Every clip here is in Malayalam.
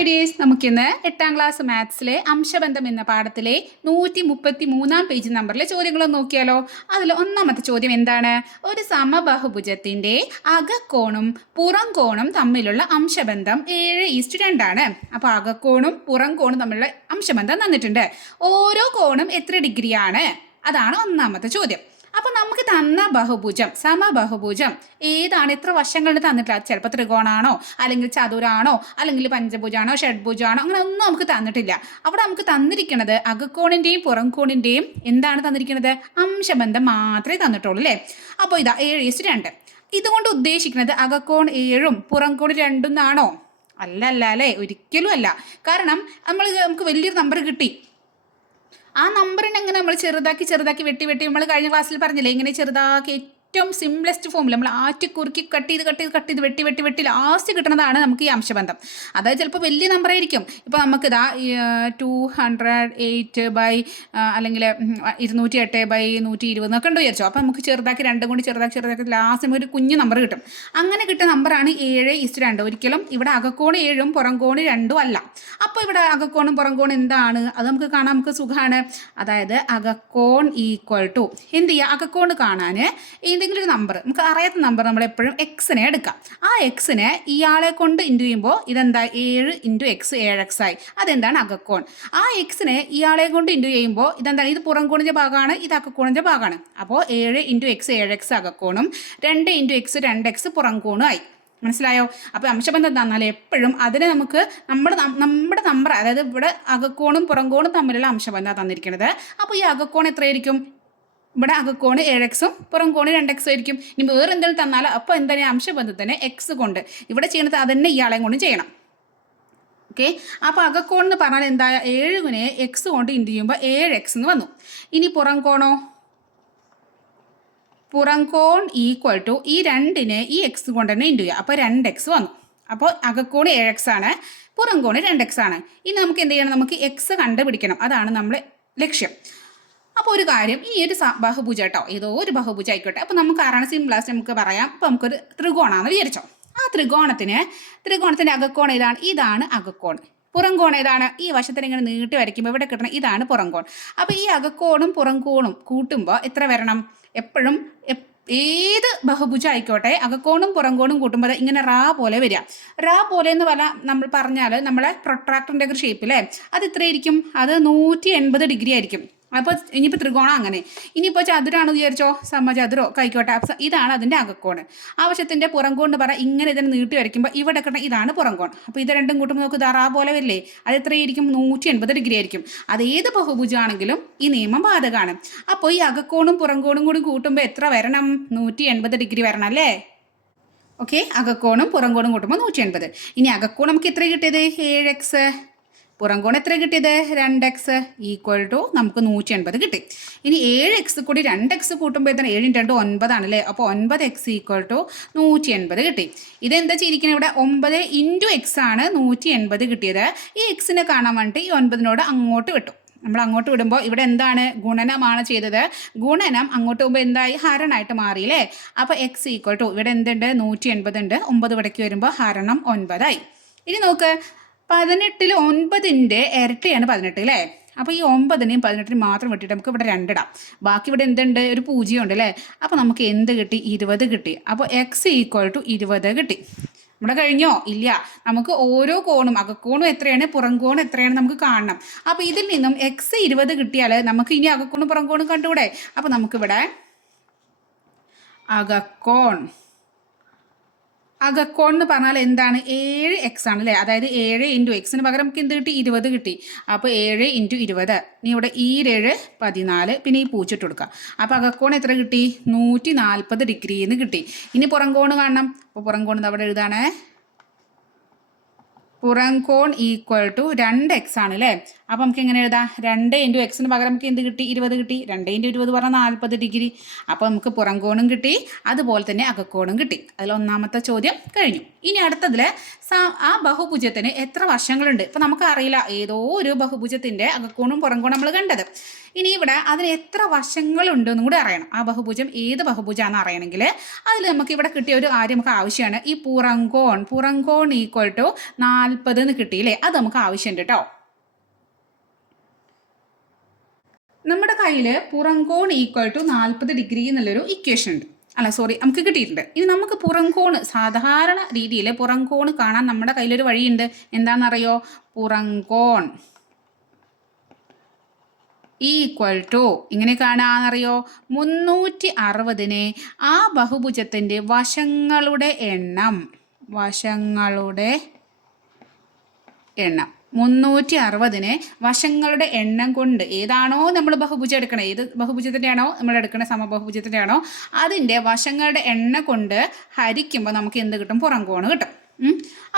ഹായ് നമുക്കിന്ന് എട്ടാം ക്ലാസ് മാത്സിലെ അംശബന്ധം എന്ന പാഠത്തിലെ നൂറ്റി മുപ്പത്തി മൂന്നാം പേജ് നമ്പറിലെ ചോദ്യങ്ങളൊന്ന് നോക്കിയാലോ? അതിൽ ഒന്നാമത്തെ ചോദ്യം എന്താണ്? ഒരു സമബഹുഭുജത്തിന്റെ അകക്കോണും പുറം കോണും തമ്മിലുള്ള അംശബന്ധം ഏഴ് ഈസ്റ്റ് രണ്ടാണ്. അപ്പോൾ അകക്കോണും പുറം കോണും തമ്മിലുള്ള അംശബന്ധം തന്നിട്ടുണ്ട്. ഓരോ കോണും എത്ര ഡിഗ്രിയാണ്? അതാണ് ഒന്നാമത്തെ ചോദ്യം. അപ്പോൾ നമുക്ക് തന്ന ബഹുഭുജം സമബഹുഭുജം ഏതാണ്? എത്ര വശങ്ങളിൽ തന്നിട്ടില്ല. ചിലപ്പോൾ ത്രികോണാണോ? അല്ലെങ്കിൽ ചതുരാണോ? അല്ലെങ്കിൽ പഞ്ചഭുജാണോ? ഷഡ്ഭുജാണോ? അങ്ങനെ ഒന്നും നമുക്ക് തന്നിട്ടില്ല. അവിടെ നമുക്ക് തന്നിരിക്കുന്നത് അകക്കോണിന്റെയും പുറംകോണിന്റെയും എന്താണ് തന്നിരിക്കുന്നത് അംശബന്ധം മാത്രമേ തന്നിട്ടുള്ളൂ അല്ലേ? അപ്പോൾ ഇതാ ഏഴ് ഈസ്റ്റ് രണ്ട്. ഇതുകൊണ്ട് ഉദ്ദേശിക്കുന്നത് അകക്കോൺ ഏഴും പുറംകോൺ രണ്ടും എന്നാണോ അല്ല അല്ല അല്ലേ? ഒരിക്കലും അല്ല. കാരണം നമ്മൾ നമുക്ക് വലിയൊരു നമ്പർ കിട്ടി. ആ നമ്പറിനെ എങ്ങനെ നമ്മൾ ചെറുതാക്കി ചെറുതാക്കി വെട്ടി വെട്ടി നമ്മൾ കഴിഞ്ഞ ക്ലാസ്സിൽ പറഞ്ഞില്ലേ ഇങ്ങനെ ചെറുതാക്കി ഏറ്റവും സിംപ്ലസ്റ്റ് ഫോമിൽ നമ്മൾ ആറ്റി കുറുക്കി കട്ട് ചെയ്ത് കട്ട് ചെയ്ത് കട്ട് ചെയ്ത് വെട്ടി വെട്ടി വെട്ടി ലാസ്റ്റ് കിട്ടുന്നതാണ് നമുക്ക് ഈ അംശബന്ധം. അതായത് ചിലപ്പോൾ വലിയ നമ്പർ ആയിരിക്കും. ഇപ്പോൾ നമുക്ക് ഇതാ ടു ഹൺഡ്രഡ് എയ്റ്റ് ബൈ അല്ലെങ്കിൽ ഇരുന്നൂറ്റി എട്ട് ബൈ നൂറ്റി ഇരുപത് എന്നൊക്കെ ഉണ്ട് വിചാരിച്ചോ. അപ്പോൾ നമുക്ക് ചെറുതാക്കി രണ്ടും കൂടി ചെറുതാക്കി ചെറുതാക്കി ലാസ്റ്റ് നമുക്ക് ഒരു കുഞ്ഞു നമ്പർ കിട്ടും. അങ്ങനെ കിട്ടുന്ന നമ്പറാണ് ഏഴ് ഇസ്റ്റ് രണ്ട്. ഒരിക്കലും ഇവിടെ അകക്കോണ് ഏഴും പുറംകോണ് രണ്ടും അല്ല. അപ്പോൾ ഇവിടെ അകക്കോണും പുറംകോണും എന്താണ്? അത് നമുക്ക് കാണാൻ നമുക്ക് സുഖമാണ് അതായത് അകക്കോൺ ഈക്വൽ ടു എന്ത് ചെയ്യുക അകക്കോണ് കാണാൻ ഏതെങ്കിലും ഒരു നമ്പർ നമുക്ക് അറിയാത്ത നമ്പർ നമ്മൾ എപ്പോഴും എക്സിനെ എടുക്കാം. ആ എക്സിനെ ഇയാളെ കൊണ്ട് ഇന്റു ചെയ്യുമ്പോൾ ഇതെന്താ? ഏഴ് ഇന്റു എക്സ് ഏഴ് എക്സ് ആയി. അതെന്താണ്? അകക്കോൺ. ആ എക്സിനെ ഇയാളെ കൊണ്ട് ഇന്റു ചെയ്യുമ്പോൾ ഇതെന്താണ്? ഇത് പുറം കോണിന്റെ ഭാഗമാണ് ഇത് അകക്കോണിന്റെ ഭാഗമാണ്. അപ്പോൾ ഏഴ് ഇന്റു എക്സ് ഏഴ് എക്സ് അകക്കോണും രണ്ട് ഇന്റു എക്സ് രണ്ട് എക്സ് പുറം കോണും ആയി. മനസ്സിലായോ? അപ്പോൾ അംശബന്ധം തന്നാൽ എപ്പോഴും അതിനെ നമുക്ക് നമ്മുടെ നമ്മുടെ നമ്പർ അതായത് ഇവിടെ അകക്കോണും പുറംകോണും തമ്മിലുള്ള അംശബന്ധം തന്നിരിക്കുന്നത് അപ്പോൾ ഈ അകക്കോൺ എത്രയായിരിക്കും? ഇവിടെ അകക്കോണ് ഏഴ് എക്സും പുറം കോണ് രണ്ട് എക്സും ആയിരിക്കും. ഇനി വേറെ എന്തെങ്കിലും തന്നാലോ അപ്പോൾ എന്താണ് അംശബന്ധത്തിന് എക്സ് കൊണ്ട്. ഇവിടെ ചെയ്യണത് അതന്നെ ഇയാളെയും കൊണ്ട് ചെയ്യണം. ഓക്കെ അപ്പോൾ അകക്കോൺ എന്ന് പറഞ്ഞാൽ എന്താ ഏഴുവിനെ എക്സ് കൊണ്ട് ഇന്റു ചെയ്യുമ്പോൾ ഏഴ് എക്സ് എന്ന് വന്നു. ഇനി പുറം കോണോ? പുറം കോൺ ഈക്വൽ ടു ഈ രണ്ടിനെ ഈ എക്സ് കൊണ്ട് തന്നെ ഇന്റു ചെയ്യുക. അപ്പോൾ രണ്ട് എക്സ് വന്നു. അപ്പോൾ അകക്കോൺ ഏഴ് എക്സ് ആണ് പുറം കോണ് രണ്ട് എക്സ് ആണ്. ഇനി നമുക്ക് എന്ത് ചെയ്യണം? നമുക്ക് എക്സ് കണ്ടുപിടിക്കണം. അതാണ് നമ്മളെ ലക്ഷ്യം. അപ്പോൾ ഒരു കാര്യം ഈ ഒരു ബഹുഭുജ കേട്ടോ ഏതോ ഒരു ബഹുഭുജ ആയിക്കോട്ടെ. അപ്പോൾ നമുക്ക് ആരാണ് സിംപ്ലാസ്റ്റ് നമുക്ക് പറയാം. അപ്പോൾ നമുക്കൊരു ത്രികോണാണെന്ന് വിചാരിച്ചോ. ആ ത്രികോണത്തിന് ത്രികോണത്തിന്റെ അകക്കോൺ ഇതാണ് ഇതാണ് അകക്കോൺ. പുറംകോൺ ഏതാണ്? ഈ വശത്തിന് ഇങ്ങനെ നീട്ടി വരയ്ക്കുമ്പോൾ ഇവിടെ കിട്ടണം ഇതാണ് പുറംകോൺ. അപ്പോൾ ഈ അകക്കോണും പുറംകോണും കൂട്ടുമ്പോൾ എത്ര വരണം? എപ്പോഴും ഏത് ബഹുഭുജ ആയിക്കോട്ടെ അകക്കോണും പുറംകോണും കൂട്ടുമ്പോൾ ഇങ്ങനെ റാ പോലെ വരിക. റാ പോലെ എന്ന് പല നമ്മൾ പറഞ്ഞാൽ നമ്മളെ പ്രൊട്രാക്ടറിന്റെ ഒക്കെ ഷേപ്പില്ലേ അത് ഇത്രയായിരിക്കും അത് നൂറ്റി എൺപത് ഡിഗ്രി ആയിരിക്കും. അപ്പോൾ ഇനിയിപ്പോൾ ത്രികോണം അങ്ങനെ. ഇനിയിപ്പോൾ ചതുരാണെന്ന് വിചാരിച്ചോ? സമചതുരോ കൈക്കോട്ടെ. അപ്പൊ ഇതാണ് അതിന്റെ അകക്കോണ് ആവശ്യത്തിന്റെ പുറംകോൺ എന്ന് പറ ഇങ്ങനെ ഇതിനെ നീട്ടി വരയ്ക്കുമ്പോൾ ഇവിടെ കിട്ടണം ഇതാണ് പുറംകോൺ. അപ്പോൾ ഇത് രണ്ടും കൂട്ടുമ്പോൾ നമുക്ക് ഇതാറാ പോലെ വരില്ലേ? അത് എത്രയായിരിക്കും? നൂറ്റി എൺപത് ഡിഗ്രി ആയിരിക്കും. അത് ഏത് ബഹുഭുജമാണെങ്കിലും ഈ നിയമം ബാധകമാണ് അപ്പോൾ ഈ അകക്കോണും പുറംകോണും കൂടി കൂട്ടുമ്പോൾ എത്ര വരണം? നൂറ്റി എൺപത് ഡിഗ്രി വരണം അല്ലേ? ഓക്കെ. അകക്കോണും പുറംകോണും കൂട്ടുമ്പോൾ നൂറ്റി എൺപത് ഇനി അകക്കോൺ നമുക്ക് എത്ര കിട്ടിയത്? ഏഴ് എക്സ്. പുറംകോൺ എത്ര കിട്ടിയത്? രണ്ട് എക്സ് ഈക്വൽ ടു നമുക്ക് നൂറ്റി എൺപത് കിട്ടി. ഇനി ഏഴ് എക്സ് കൂടി രണ്ട് എക്സ് കൂട്ടുമ്പോൾ എത്ര? ഏഴും രണ്ട് ഒൻപതാണ് അല്ലേ? അപ്പോൾ ഒൻപത് എക്സ് ഈക്വൽ ടു നൂറ്റി എൺപത് കിട്ടി. ഇതെന്താ ചെയ്തിരിക്കുന്നത് ഇവിടെ? ഒമ്പത് ഇന്റു എക്സ് ആണ് നൂറ്റി എൺപത് കിട്ടിയത്. ഈ എക്സിനെ കാണാൻ വേണ്ടി ഈ ഒൻപതിനോട് അങ്ങോട്ട് വിട്ടു. നമ്മൾ അങ്ങോട്ട് വിടുമ്പോൾ ഇവിടെ എന്താണ്? ഗുണനമാണ് ചെയ്തത്. ഗുണനം അങ്ങോട്ട് പോകുമ്പോൾ എന്തായി? ഹരണമായിട്ട് മാറിയില്ലേ അപ്പോൾ എക്സ് ഈക്വൽ ടു ഇവിടെ എന്തുണ്ട്? നൂറ്റി എൺപത് ഉണ്ട്. ഒമ്പത് ഇവിടേക്ക് വരുമ്പോൾ ഹരണം ഒൻപതായി. ഇനി നോക്ക്. പതിനെട്ടിൽ ഒൻപതിന്റെ ഇരട്ടിയാണ് പതിനെട്ട് അല്ലേ അപ്പോൾ ഈ ഒമ്പതിനെയും പതിനെട്ടിനെയും മാത്രം വെട്ടിയിട്ട് നമുക്ക് ഇവിടെ രണ്ടിടാം. ബാക്കി ഇവിടെ എന്തുണ്ട്? ഒരു പൂജ്യം ഉണ്ട് അല്ലേ അപ്പോൾ നമുക്ക് എന്ത് കിട്ടി? ഇരുപത് കിട്ടി. അപ്പോൾ എക്സ് ഈക്വൽ ടു ഇരുപത് കിട്ടി. നമ്മുടെ കഴിഞ്ഞോ? ഇല്ല. നമുക്ക് ഓരോ കോണും അകക്കോണും എത്രയാണ്? പുറം പുറംകോണും എത്രയാണ് നമുക്ക് കാണണം. അപ്പോൾ ഇതിൽ നിന്നും എക്സ് ഇരുപത് കിട്ടിയാൽ നമുക്ക് ഇനി അകക്കോണും പുറംകോണും കണ്ടുകൂടെ? അപ്പോൾ നമുക്കിവിടെ അകക്കോൺ അകക്കോൺ എന്ന് പറഞ്ഞാൽ എന്താണ്? ഏഴ് എക്സ് ആണ് അല്ലേ? അതായത് ഏഴ് ഇന്റു എക്സിന് പകരം നമുക്ക് എന്ത് കിട്ടി? ഇരുപത് കിട്ടി. അപ്പോൾ ഏഴ് ഇന്റു ഇരുപത്. ഇനി ഇവിടെ ഈരേഴ് പതിനാല് പിന്നെ ഈ പൂച്ചിട്ട് കൊടുക്കുക. അപ്പോൾ അകക്കോൺ എത്ര കിട്ടി? നൂറ്റി നാൽപ്പത് ഡിഗ്രിന്ന് കിട്ടി. ഇനി പുറംകോണ് കാണണം. അപ്പോൾ പുറംകോണ് അവിടെ എഴുതാണേ? പുറംകോൺ ഈക്വൽ ടു രണ്ട് എക്സ് ആണ് അല്ലേ? അപ്പോൾ നമുക്ക് എങ്ങനെ എഴുതാം? രണ്ട് ഇന്റു എക്സിന് പകരം നമുക്ക് എന്ത് കിട്ടി? ഇരുപത് കിട്ടി. രണ്ട് ഇന്റു ഇരുപത് പറഞ്ഞാൽ നാൽപ്പത് ഡിഗ്രി. അപ്പോൾ നമുക്ക് പുറംകോണും കിട്ടി. അതുപോലെ തന്നെ അകക്കോണും കിട്ടി. അതിൽ ഒന്നാമത്തെ ചോദ്യം കഴിഞ്ഞു. ഇനി അടുത്തതിൽ ആ ബഹുഭുജത്തിന് എത്ര വശങ്ങളുണ്ട്? നമുക്ക് അറിയില്ല. ഏതോ ഒരു ബഹുഭുജത്തിന്റെ അകക്കോണും പുറംകോണും നമ്മൾ കണ്ടത്. ഇനി ഇവിടെ അതിന് എത്ര വശങ്ങളുണ്ട് വശങ്ങളുണ്ടെന്നും കൂടി അറിയണം. ആ ബഹുഭുജം ഏത് ബഹുഭുജാന്ന് അറിയണമെങ്കിൽ അതിൽ നമുക്ക് ഇവിടെ കിട്ടിയ ഒരു കാര്യം നമുക്ക് ആവശ്യമാണ്. ഈ പുറംകോൺ പുറംകോൺ ഈക്വൽ ടു നാൽപ്പത് എന്ന് കിട്ടിയില്ലേ? അത് നമുക്ക് ആവശ്യമുണ്ട് കേട്ടോ നമ്മുടെ കയ്യിൽ പുറംകോൺ ഈക്വൽ ടു നാൽപ്പത് ഡിഗ്രി എന്നുള്ളൊരു ഇക്വേഷൻ ഉണ്ട്. അല്ല സോറി നമുക്ക് കിട്ടിയിട്ടുണ്ട്. ഇനി നമുക്ക് പുറംകോണ് സാധാരണ രീതിയിൽ പുറംകോണ് കാണാൻ നമ്മുടെ കയ്യിലൊരു വഴിയുണ്ട്. എന്താണെന്നറിയോ? പുറംകോൺ ഈക്വൽ ടു ഇങ്ങനെ കാണാന്നറിയോ? മുന്നൂറ്റി അറുപതിനെ ആ ബഹുഭുജത്തിന്റെ വശങ്ങളുടെ എണ്ണം വശങ്ങളുടെ എണ്ണം. മുന്നൂറ്റി അറുപതിനെ വശങ്ങളുടെ എണ്ണം കൊണ്ട് ഏതാണോ നമ്മൾ ബഹുഭുജം എടുക്കണത് ഏത് ബഹുഭുജത്തിന്റെ ആണോ നമ്മൾ എടുക്കണ സമബഹുഭുജത്തിന്റെ ആണോ അതിന്റെ വശങ്ങളുടെ എണ്ണം കൊണ്ട് ഹരിക്കുമ്പോൾ നമുക്ക് എന്ത് കിട്ടും? പുറംകോണ് കിട്ടും.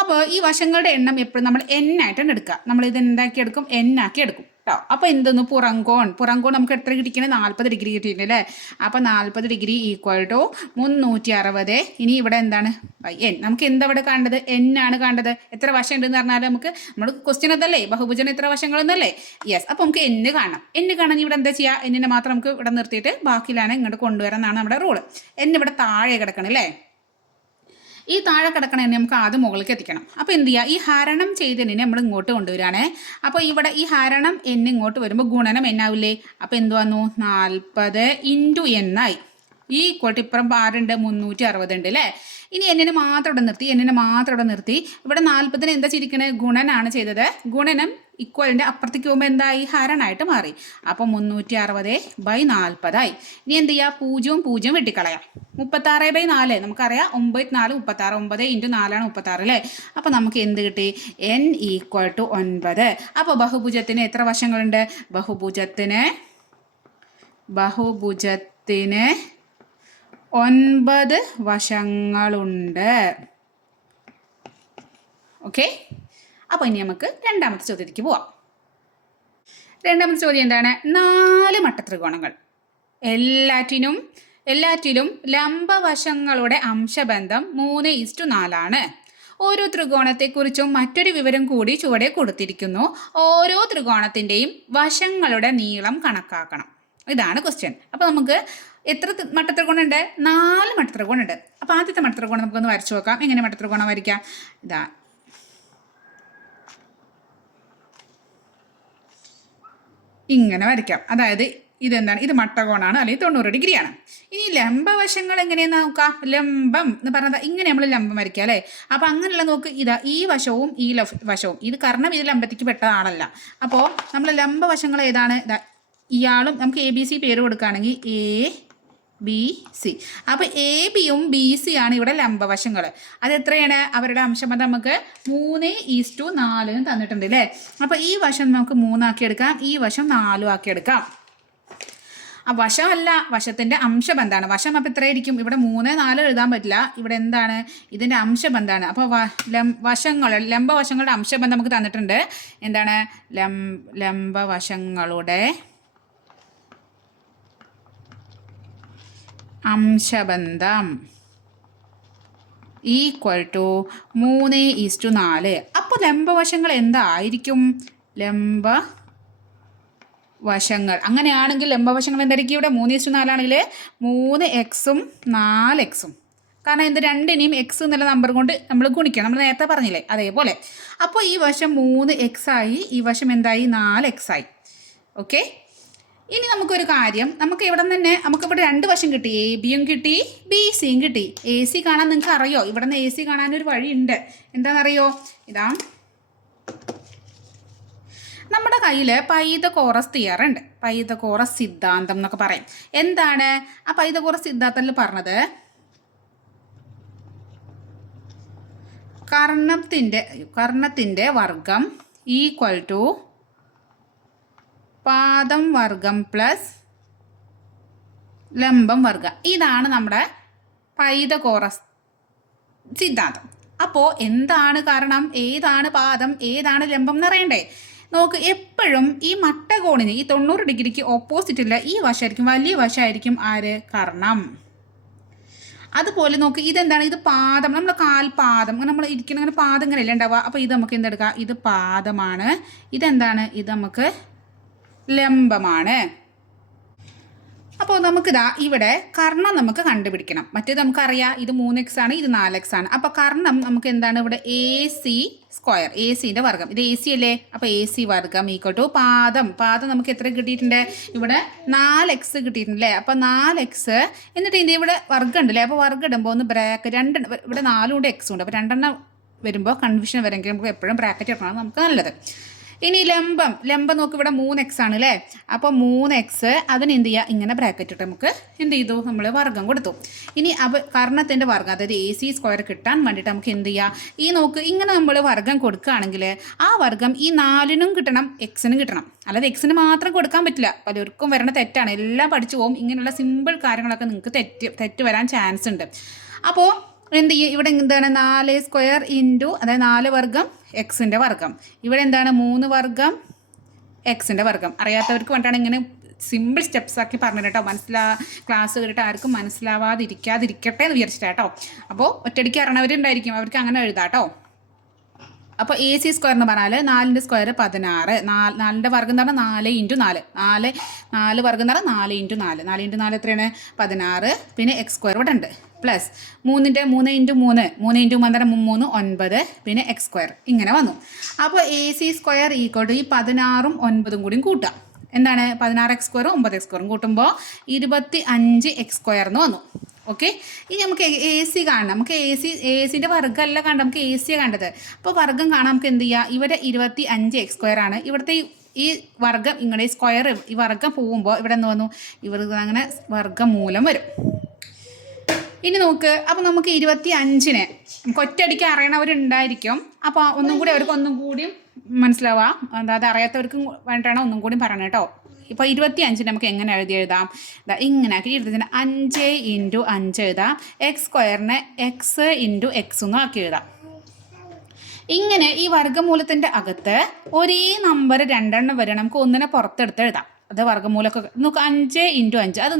അപ്പോൾ ഈ വശങ്ങളുടെ എണ്ണം എപ്പോഴും നമ്മൾ എൻ ആയിട്ടാണ് എടുക്കുക. നമ്മൾ ഇത് എന്താക്കി എടുക്കും? എൻ ആക്കി എടുക്കും. കേട്ടോ അപ്പോൾ എന്തെന്ന്? പുറംകോൺ. പുറംകോൺ നമുക്ക് എത്ര കിട്ടിക്കണേ? നാൽപ്പത് ഡിഗ്രി കിട്ടിയിട്ടുണ്ട് അല്ലേ? അപ്പോൾ നാൽപ്പത് ഡിഗ്രി ഈക്വൽ ടു മുന്നൂറ്റി അറുപത് ഇനി ഇവിടെ എന്താണ്? എൻ നമുക്ക് എന്താ ഇവിടെ കണ്ടത് എൻ ആണ് കണ്ടത് എത്ര വശം ഉണ്ടെന്ന് പറഞ്ഞാൽ നമുക്ക് നമ്മൾ ക്വസ്റ്റ്യൻ അതല്ലേ ബഹുഭുജന എത്ര വശങ്ങളെന്നല്ലേ യെസ് അപ്പോൾ നമുക്ക് എന്ന് കാണാം. എന്ന് കാണാൻ ഇവിടെ എന്താ ചെയ്യുക എന്നിനെ മാത്രം നമുക്ക് ഇവിടെ നിർത്തിയിട്ട് ബാക്കിയിലാണ് ഇങ്ങോട്ട് കൊണ്ടുവരാന്നാണ് നമ്മുടെ റൂൾ എന്നിവിടെ താഴെ കിടക്കണം അല്ലേ ഈ താഴെ കിടക്കണ നമുക്ക് ആദ്യം മുകളിലേക്ക് എത്തിക്കണം. അപ്പോൾ എന്ത് ചെയ്യുക ഈ ഹരണം ചെയ്തതിനെ നമ്മൾ ഇങ്ങോട്ട് കൊണ്ടുവരികയാണേ അപ്പോൾ ഇവിടെ ഈ ഹരണം എൻ ഇങ്ങോട്ട് വരുമ്പോൾ ഗുണനം എന്നാവില്ലേ? അപ്പോൾ എന്ത് വന്നു? നാൽപ്പത് ഇന്റു എന്നായി ഈ ഇക്വൽ ഇപ്പുറം ആറുണ്ട് മുന്നൂറ്റി അറുപത് ഉണ്ട് അല്ലേ? ഇനി എന്നിനെ മാത്രം ഇവിടെ നിർത്തി എന്നിനെ മാത്രം ഇവിടെ നിർത്തി. ഇവിടെ നാൽപ്പതിന് എന്താ ചിരിക്കണത് ഗുണനാണ് ചെയ്തത്. ഗുണനം ഇക്വലിന്റെ അപ്പുറത്തേക്ക് പോകുമ്പോൾ എന്തായി? ഹരണായിട്ട് മാറി. അപ്പോൾ മുന്നൂറ്റി അറുപത് ബൈ നാൽപ്പതായി ഇനി എന്ത് ചെയ്യുക പൂജ്യവും പൂജ്യം വെട്ടിക്കളയാം. മുപ്പത്താറ് ബൈ നാല്. നമുക്കറിയാം ഒമ്പത് നാല് മുപ്പത്താറ്. ഒമ്പത് ഇന്റു നാലാണ് മുപ്പത്താറ് അല്ലേ? അപ്പോൾ നമുക്ക് എന്ത് കിട്ടി? എൻ ഈക്വൽ ടു ഒൻപത്. അപ്പോൾ ബഹുഭുജത്തിന് എത്ര വശങ്ങളുണ്ട്? ബഹുഭുജത്തിന് ബഹുഭുജത്തിന് ഒൻപത് വശങ്ങളുണ്ട്. ഓക്കെ അപ്പോൾ ഇനി നമുക്ക് രണ്ടാമത്തെ ചോദ്യത്തിലേക്ക് പോവാം. രണ്ടാമത്തെ ചോദ്യം എന്താണ്? നാല് മട്ട ത്രികോണങ്ങൾ എല്ലാറ്റിനും എല്ലാറ്റിലും ലംബവശങ്ങളുടെ അംശബന്ധം മൂന്ന് ഈസ്റ്റു നാലാണ്. ഓരോ ത്രികോണത്തെക്കുറിച്ചും മറ്റൊരു വിവരം കൂടി ചുവടെ കൊടുത്തിരിക്കുന്നു. ഓരോ ത്രികോണത്തിന്റെയും വശങ്ങളുടെ നീളം കണക്കാക്കണം. ഇതാണ് ക്വസ്റ്റ്യൻ അപ്പോൾ നമുക്ക് എത്ര മട്ടത്രികോണുണ്ട് നാല് മട്ടത്രികോണുണ്ട് അപ്പോൾ ആദ്യത്തെ മട്ടത്രികോണം നമുക്കൊന്ന് വരച്ചു നോക്കാം. എങ്ങനെ മട്ടത്രികോണം വരയ്ക്കാം ഇതാ. ഇങ്ങനെ വരയ്ക്കാം. അതായത് ഇതെന്താണ്? ഇത് മട്ടകോണാണ്. അല്ലെങ്കിൽ തൊണ്ണൂറ് ഡിഗ്രിയാണ്. ഇനി ലംബവശങ്ങൾ എങ്ങനെയെന്ന് നോക്കാം. ലംബം എന്ന് പറഞ്ഞാൽ ഇങ്ങനെ നമ്മൾ ലംബം വരയ്ക്കുക അല്ലേ? അപ്പം അങ്ങനെയുള്ള നോക്ക് ഇതാ ഈ വശവും ഈ വശവും. ഇത് കാരണം ഇത് ലംബത്തേക്ക് പെട്ടതാണല്ല. അപ്പോൾ നമ്മൾ ലംബവശങ്ങൾ ഏതാണ്? ഇതാ ഇയാളും നമുക്ക് എ ബി സി പേര് കൊടുക്കുകയാണെങ്കിൽ എ ബി സി അപ്പോൾ എ ബിയും ബി സി ആണ് ഇവിടെ ലംബവശങ്ങൾ അത് എത്രയാണ്? അവരുടെ അംശബന്ധം നമുക്ക് മൂന്ന് ഈസ് ടു നാല് തന്നിട്ടുണ്ട് അല്ലേ അപ്പോൾ ഈ വശം നമുക്ക് മൂന്നാക്കി എടുക്കാം. ഈ വശം നാലും ആക്കി എടുക്കാം. ആ വശമല്ല വശത്തിന്റെ അംശബന്ധമാണ് വശം അപ്പോൾ ഇത്രയായിരിക്കും. ഇവിടെ മൂന്ന് നാല് എഴുതാൻ പറ്റില്ല. ഇവിടെ എന്താണ്? ഇതിന്റെ അംശബന്ധമാണ് അപ്പോൾ വശങ്ങൾ ലംബവശങ്ങളുടെ അംശബന്ധം നമുക്ക് തന്നിട്ടുണ്ട്. എന്താണ്? ലം ലംബവശങ്ങളുടെ അംശബന്ധം. ഈക്വൽ ടു മൂന്ന് ഈസ്റ്റു നാല്. അപ്പോൾ ലംബവശങ്ങൾ എന്തായിരിക്കും? ലംബ വശങ്ങൾ അങ്ങനെയാണെങ്കിൽ ലംബവശങ്ങൾ എന്തായിരിക്കും ഇവിടെ? മൂന്ന് ഈസ്റ്റു നാലാണെങ്കിൽ മൂന്ന് എക്സും നാല് എക്സും. കാരണം ഇത് രണ്ടിനെയും എക്സ് എന്നുള്ള നമ്പർ കൊണ്ട് നമ്മൾ ഗുണിക്കണം. നമ്മൾ നേരത്തെ പറഞ്ഞില്ലേ? അതേപോലെ. അപ്പോൾ ഈ വശം മൂന്ന് എക്സ് ആയി ഈ വശം എന്തായി? നാല് എക്സ് ആയി. ഓക്കെ ഇനി നമുക്കൊരു കാര്യം. നമുക്ക് ഇവിടെ തന്നെ നമുക്ക് ഇവിടെ രണ്ട് വശം കിട്ടി. എ ബിയും കിട്ടി. ബി സിയും കിട്ടി. എ സി കാണാൻ നിങ്ങൾക്ക് അറിയോ? ഇവിടെ നിന്ന് എ സി കാണാനൊരു വഴിയുണ്ട്. എന്താണെന്നറിയോ? ഇതാ. നമ്മുടെ കയ്യിൽ പൈത കോറസ് തിയറുണ്ട് പൈത കോറസ് സിദ്ധാന്തം എന്നൊക്കെ പറയും. എന്താണ്? ആ പൈത കോറസ് സിദ്ധാന്തത്തിൽ പറഞ്ഞത് കർണത്തിന്റെ കർണത്തിന്റെ വർഗം ഈക്വൽ ടു പാദം വർഗം പ്ലസ് ലംബം വർഗം. ഇതാണ് നമ്മുടെ പൈതകോറസ് സിദ്ധാന്തം. അപ്പോൾ എന്താണ് കാരണം? ഏതാണ് പാദം? ഏതാണ് ലംബം എന്ന് അറിയണ്ടേ നോക്ക് എപ്പോഴും ഈ മട്ടകോണിന് ഈ തൊണ്ണൂറ് ഡിഗ്രിക്ക് ഓപ്പോസിറ്റുള്ള ഈ വശമായിരിക്കും വലിയ വശമായിരിക്കും ആര്? കർണം. അതുപോലെ നോക്ക് ഇതെന്താണ്? ഇത് പാദം. നമ്മൾ കാൽപാദം നമ്മൾ ഇരിക്കുന്ന അങ്ങനെ പാദം ഇങ്ങനെ അല്ലേ ഉണ്ടാവുക? അപ്പോൾ ഇത് നമുക്ക് എന്തെടുക്കാം? ഇത് പാദമാണ്. ഇതെന്താണ്? ഇത് നമുക്ക് ലംബമാണ്. അപ്പോൾ നമുക്കിതാ ഇവിടെ കർണം നമുക്ക് കണ്ടുപിടിക്കണം. മറ്റേത് നമുക്കറിയാം ഇത് മൂന്ന് എക്സ് ആണ് ഇത് നാല് എക്സ് ആണ്. അപ്പോൾ കർണം നമുക്ക് എന്താണ് ഇവിടെ? എ സി സ്ക്വയർ എ സിന്റെ വർഗം. ഇത് എ സി അല്ലേ? അപ്പോൾ എ സി വർഗം ഈക്വൽ ടു പാദം. പാദം നമുക്ക് എത്ര കിട്ടിയിട്ടുണ്ട്? ഇവിടെ നാല് എക്സ് കിട്ടിയിട്ടുണ്ട് അല്ലേ? അപ്പോൾ നാല് എക്സ് എന്നിട്ട് ഇതിന്റെ ഇവിടെ വർഗം ഉണ്ടല്ലേ അപ്പോൾ വർഗം ഇടുമ്പോൾ ഒന്ന് ബ്രാക്ക് രണ്ട് ഇവിടെ നാലും കൂടെ എക്സ് ഉണ്ട്. അപ്പോൾ രണ്ടെണ്ണം വരുമ്പോൾ കൺഫ്യൂഷൻ വരെങ്കിൽ നമുക്ക് എപ്പോഴും ബ്രാക്കറ്റ് ഇടണം. നമുക്ക് നല്ലത്. ഇനി ലംബം ലംബം നോക്ക് ഇവിടെ മൂന്ന് എക്സ് ആണ് അല്ലേ അപ്പോൾ മൂന്ന് എക്സ് അതിന് എന്ത് ചെയ്യുക ഇങ്ങനെ ബ്രാക്കറ്റ് ഇട്ട് നമുക്ക് എന്ത് ചെയ്തു? നമ്മൾ വർഗം കൊടുത്തു. ഇനി അവ കർണത്തിന്റെ വർഗം അതായത് എ സി സ്ക്വയർ കിട്ടാൻ വേണ്ടിയിട്ട് നമുക്ക് എന്ത് ചെയ്യുക ഈ നോക്ക് ഇങ്ങനെ നമ്മൾ വർഗം കൊടുക്കുകയാണെങ്കിൽ ആ വർഗം ഈ നാലിനും കിട്ടണം എക്സിനും കിട്ടണം. അല്ലാതെ എക്സിന് മാത്രം കൊടുക്കാൻ പറ്റില്ല. പലർക്കും വരണ തെറ്റാണ്. എല്ലാം പഠിച്ചു പോകും ഇങ്ങനെയുള്ള സിമ്പിൾ കാര്യങ്ങളൊക്കെ നിങ്ങൾക്ക് തെറ്റ് തെറ്റ് വരാൻ ചാൻസ് ഉണ്ട്. അപ്പോൾ എന്ത് ചെയ്യും? ഇവിടെ എന്താണ്? നാല് സ്ക്വയർ ഇന്റു അതായത് നാല് വർഗം എക്സിന്റെ വർഗം. ഇവിടെ എന്താണ് മൂന്ന് വർഗം? എക്സിന്റെ വർഗം. അറിയാത്തവർക്ക് വേണ്ടിയാണ് ഇങ്ങനെ സിമ്പിൾ സ്റ്റെപ്സ് ആക്കി പറഞ്ഞു കേട്ടോ. മനസ്സിലാ ക്ലാസ് കേട്ടിട്ട് ആർക്കും മനസ്സിലാവാതിരിക്കാതിരിക്കട്ടെ എന്ന് വിചാരിച്ചിട്ടാട്ടോ അപ്പോൾ ഒറ്റയടിക്ക് അറിയണവരുണ്ടായിരിക്കും അവർക്ക് അങ്ങനെ എഴുതാം കേട്ടോ. അപ്പോൾ എ സി സ്ക്വയർ എന്ന് പറഞ്ഞാൽ നാലിന്റെ സ്ക്വയർ പതിനാറ്. നാല് നാലിന്റെ വർഗം എന്ന് പറഞ്ഞാൽ നാല് ഇന്റു നാല്. നാല് നാല് വർഗം എന്ന് പറഞ്ഞാൽ നാല് ഇന്റു നാല്. നാല് ഇന്റു നാല് എത്രയാണ്? പതിനാറ്. പിന്നെ എക്സ് സ്ക്വയർ ഇവിടെ ഉണ്ട്. പ്ലസ് മൂന്നിന്റെ മൂന്ന് ഇന്റു മൂന്ന് മൂന്ന് ഇന്റു പന്ത്രണ്ട് മൂന്ന് ഒൻപത് പിന്നെ എക്സ് സ്ക്വയർ ഇങ്ങനെ വന്നു. അപ്പോൾ A C square equal to ഈ പതിനാറും ഒൻപതും കൂടിയും കൂട്ടാം എന്താണ്? പതിനാറ് എക്സ് സ്ക്വയറും ഒമ്പത് എക്സ് സ്ക്വയറും കൂട്ടുമ്പോൾ ഇരുപത്തി അഞ്ച് എക്സ് സ്ക്വയർ എന്ന് വന്നു. ഓക്കെ ഇനി നമുക്ക് എ സി കാണണം. നമുക്ക് എ സി എ സിന്റെ വർഗമല്ല കണ്ട നമുക്ക് എ സിയാണ് കണ്ടത്. അപ്പോൾ വർഗം കാണാൻ നമുക്ക് എന്ത് ചെയ്യുക ഇവിടെ ഇരുപത്തി അഞ്ച് എക്സ് സ്ക്വയർ ആണ്. ഇവിടുത്തെ ഈ വർഗം ഈ സ്ക്വയർ ഈ വർഗം പോകുമ്പോൾ ഇവിടെ എന്ന് വന്നു? ഇവർ അങ്ങനെ വർഗം മൂലം വരും. ഇനി നോക്ക് അപ്പോൾ നമുക്ക് ഇരുപത്തി അഞ്ചിന് നമുക്ക് ഒറ്റയടിക്ക് അറിയണവരുണ്ടായിരിക്കും. അപ്പോൾ ഒന്നും കൂടി അവർക്ക് ഒന്നും കൂടിയും മനസ്സിലാവാം. അതായത് അറിയാത്തവർക്കും വേണ്ടിയിട്ടാണ് ഒന്നും കൂടി പറയണം കേട്ടോ. ഇപ്പോൾ ഇരുപത്തി അഞ്ചിന് നമുക്ക് എങ്ങനെ എഴുതി എഴുതാം? ഇതാ ഇങ്ങനെ ആക്കി ഇരുപത്തിന് അഞ്ച് ഇന്റു അഞ്ച് എഴുതാം. എക്സ് സ്ക്വയറിനെ എക്സ് ഇന്റു എക്സ് എന്നും ആക്കി എഴുതാം. ഇങ്ങനെ ഈ വർഗമൂലത്തിന്റെ അകത്ത് ഒരേ നമ്പർ രണ്ടെണ്ണം വരെ നമുക്ക് ഒന്നിനെ പുറത്തെടുത്ത് എഴുതാം. അത് വർഗമൂലമൊക്കെ നമുക്ക് അഞ്ച് ഇന്റു അഞ്ച്. അത്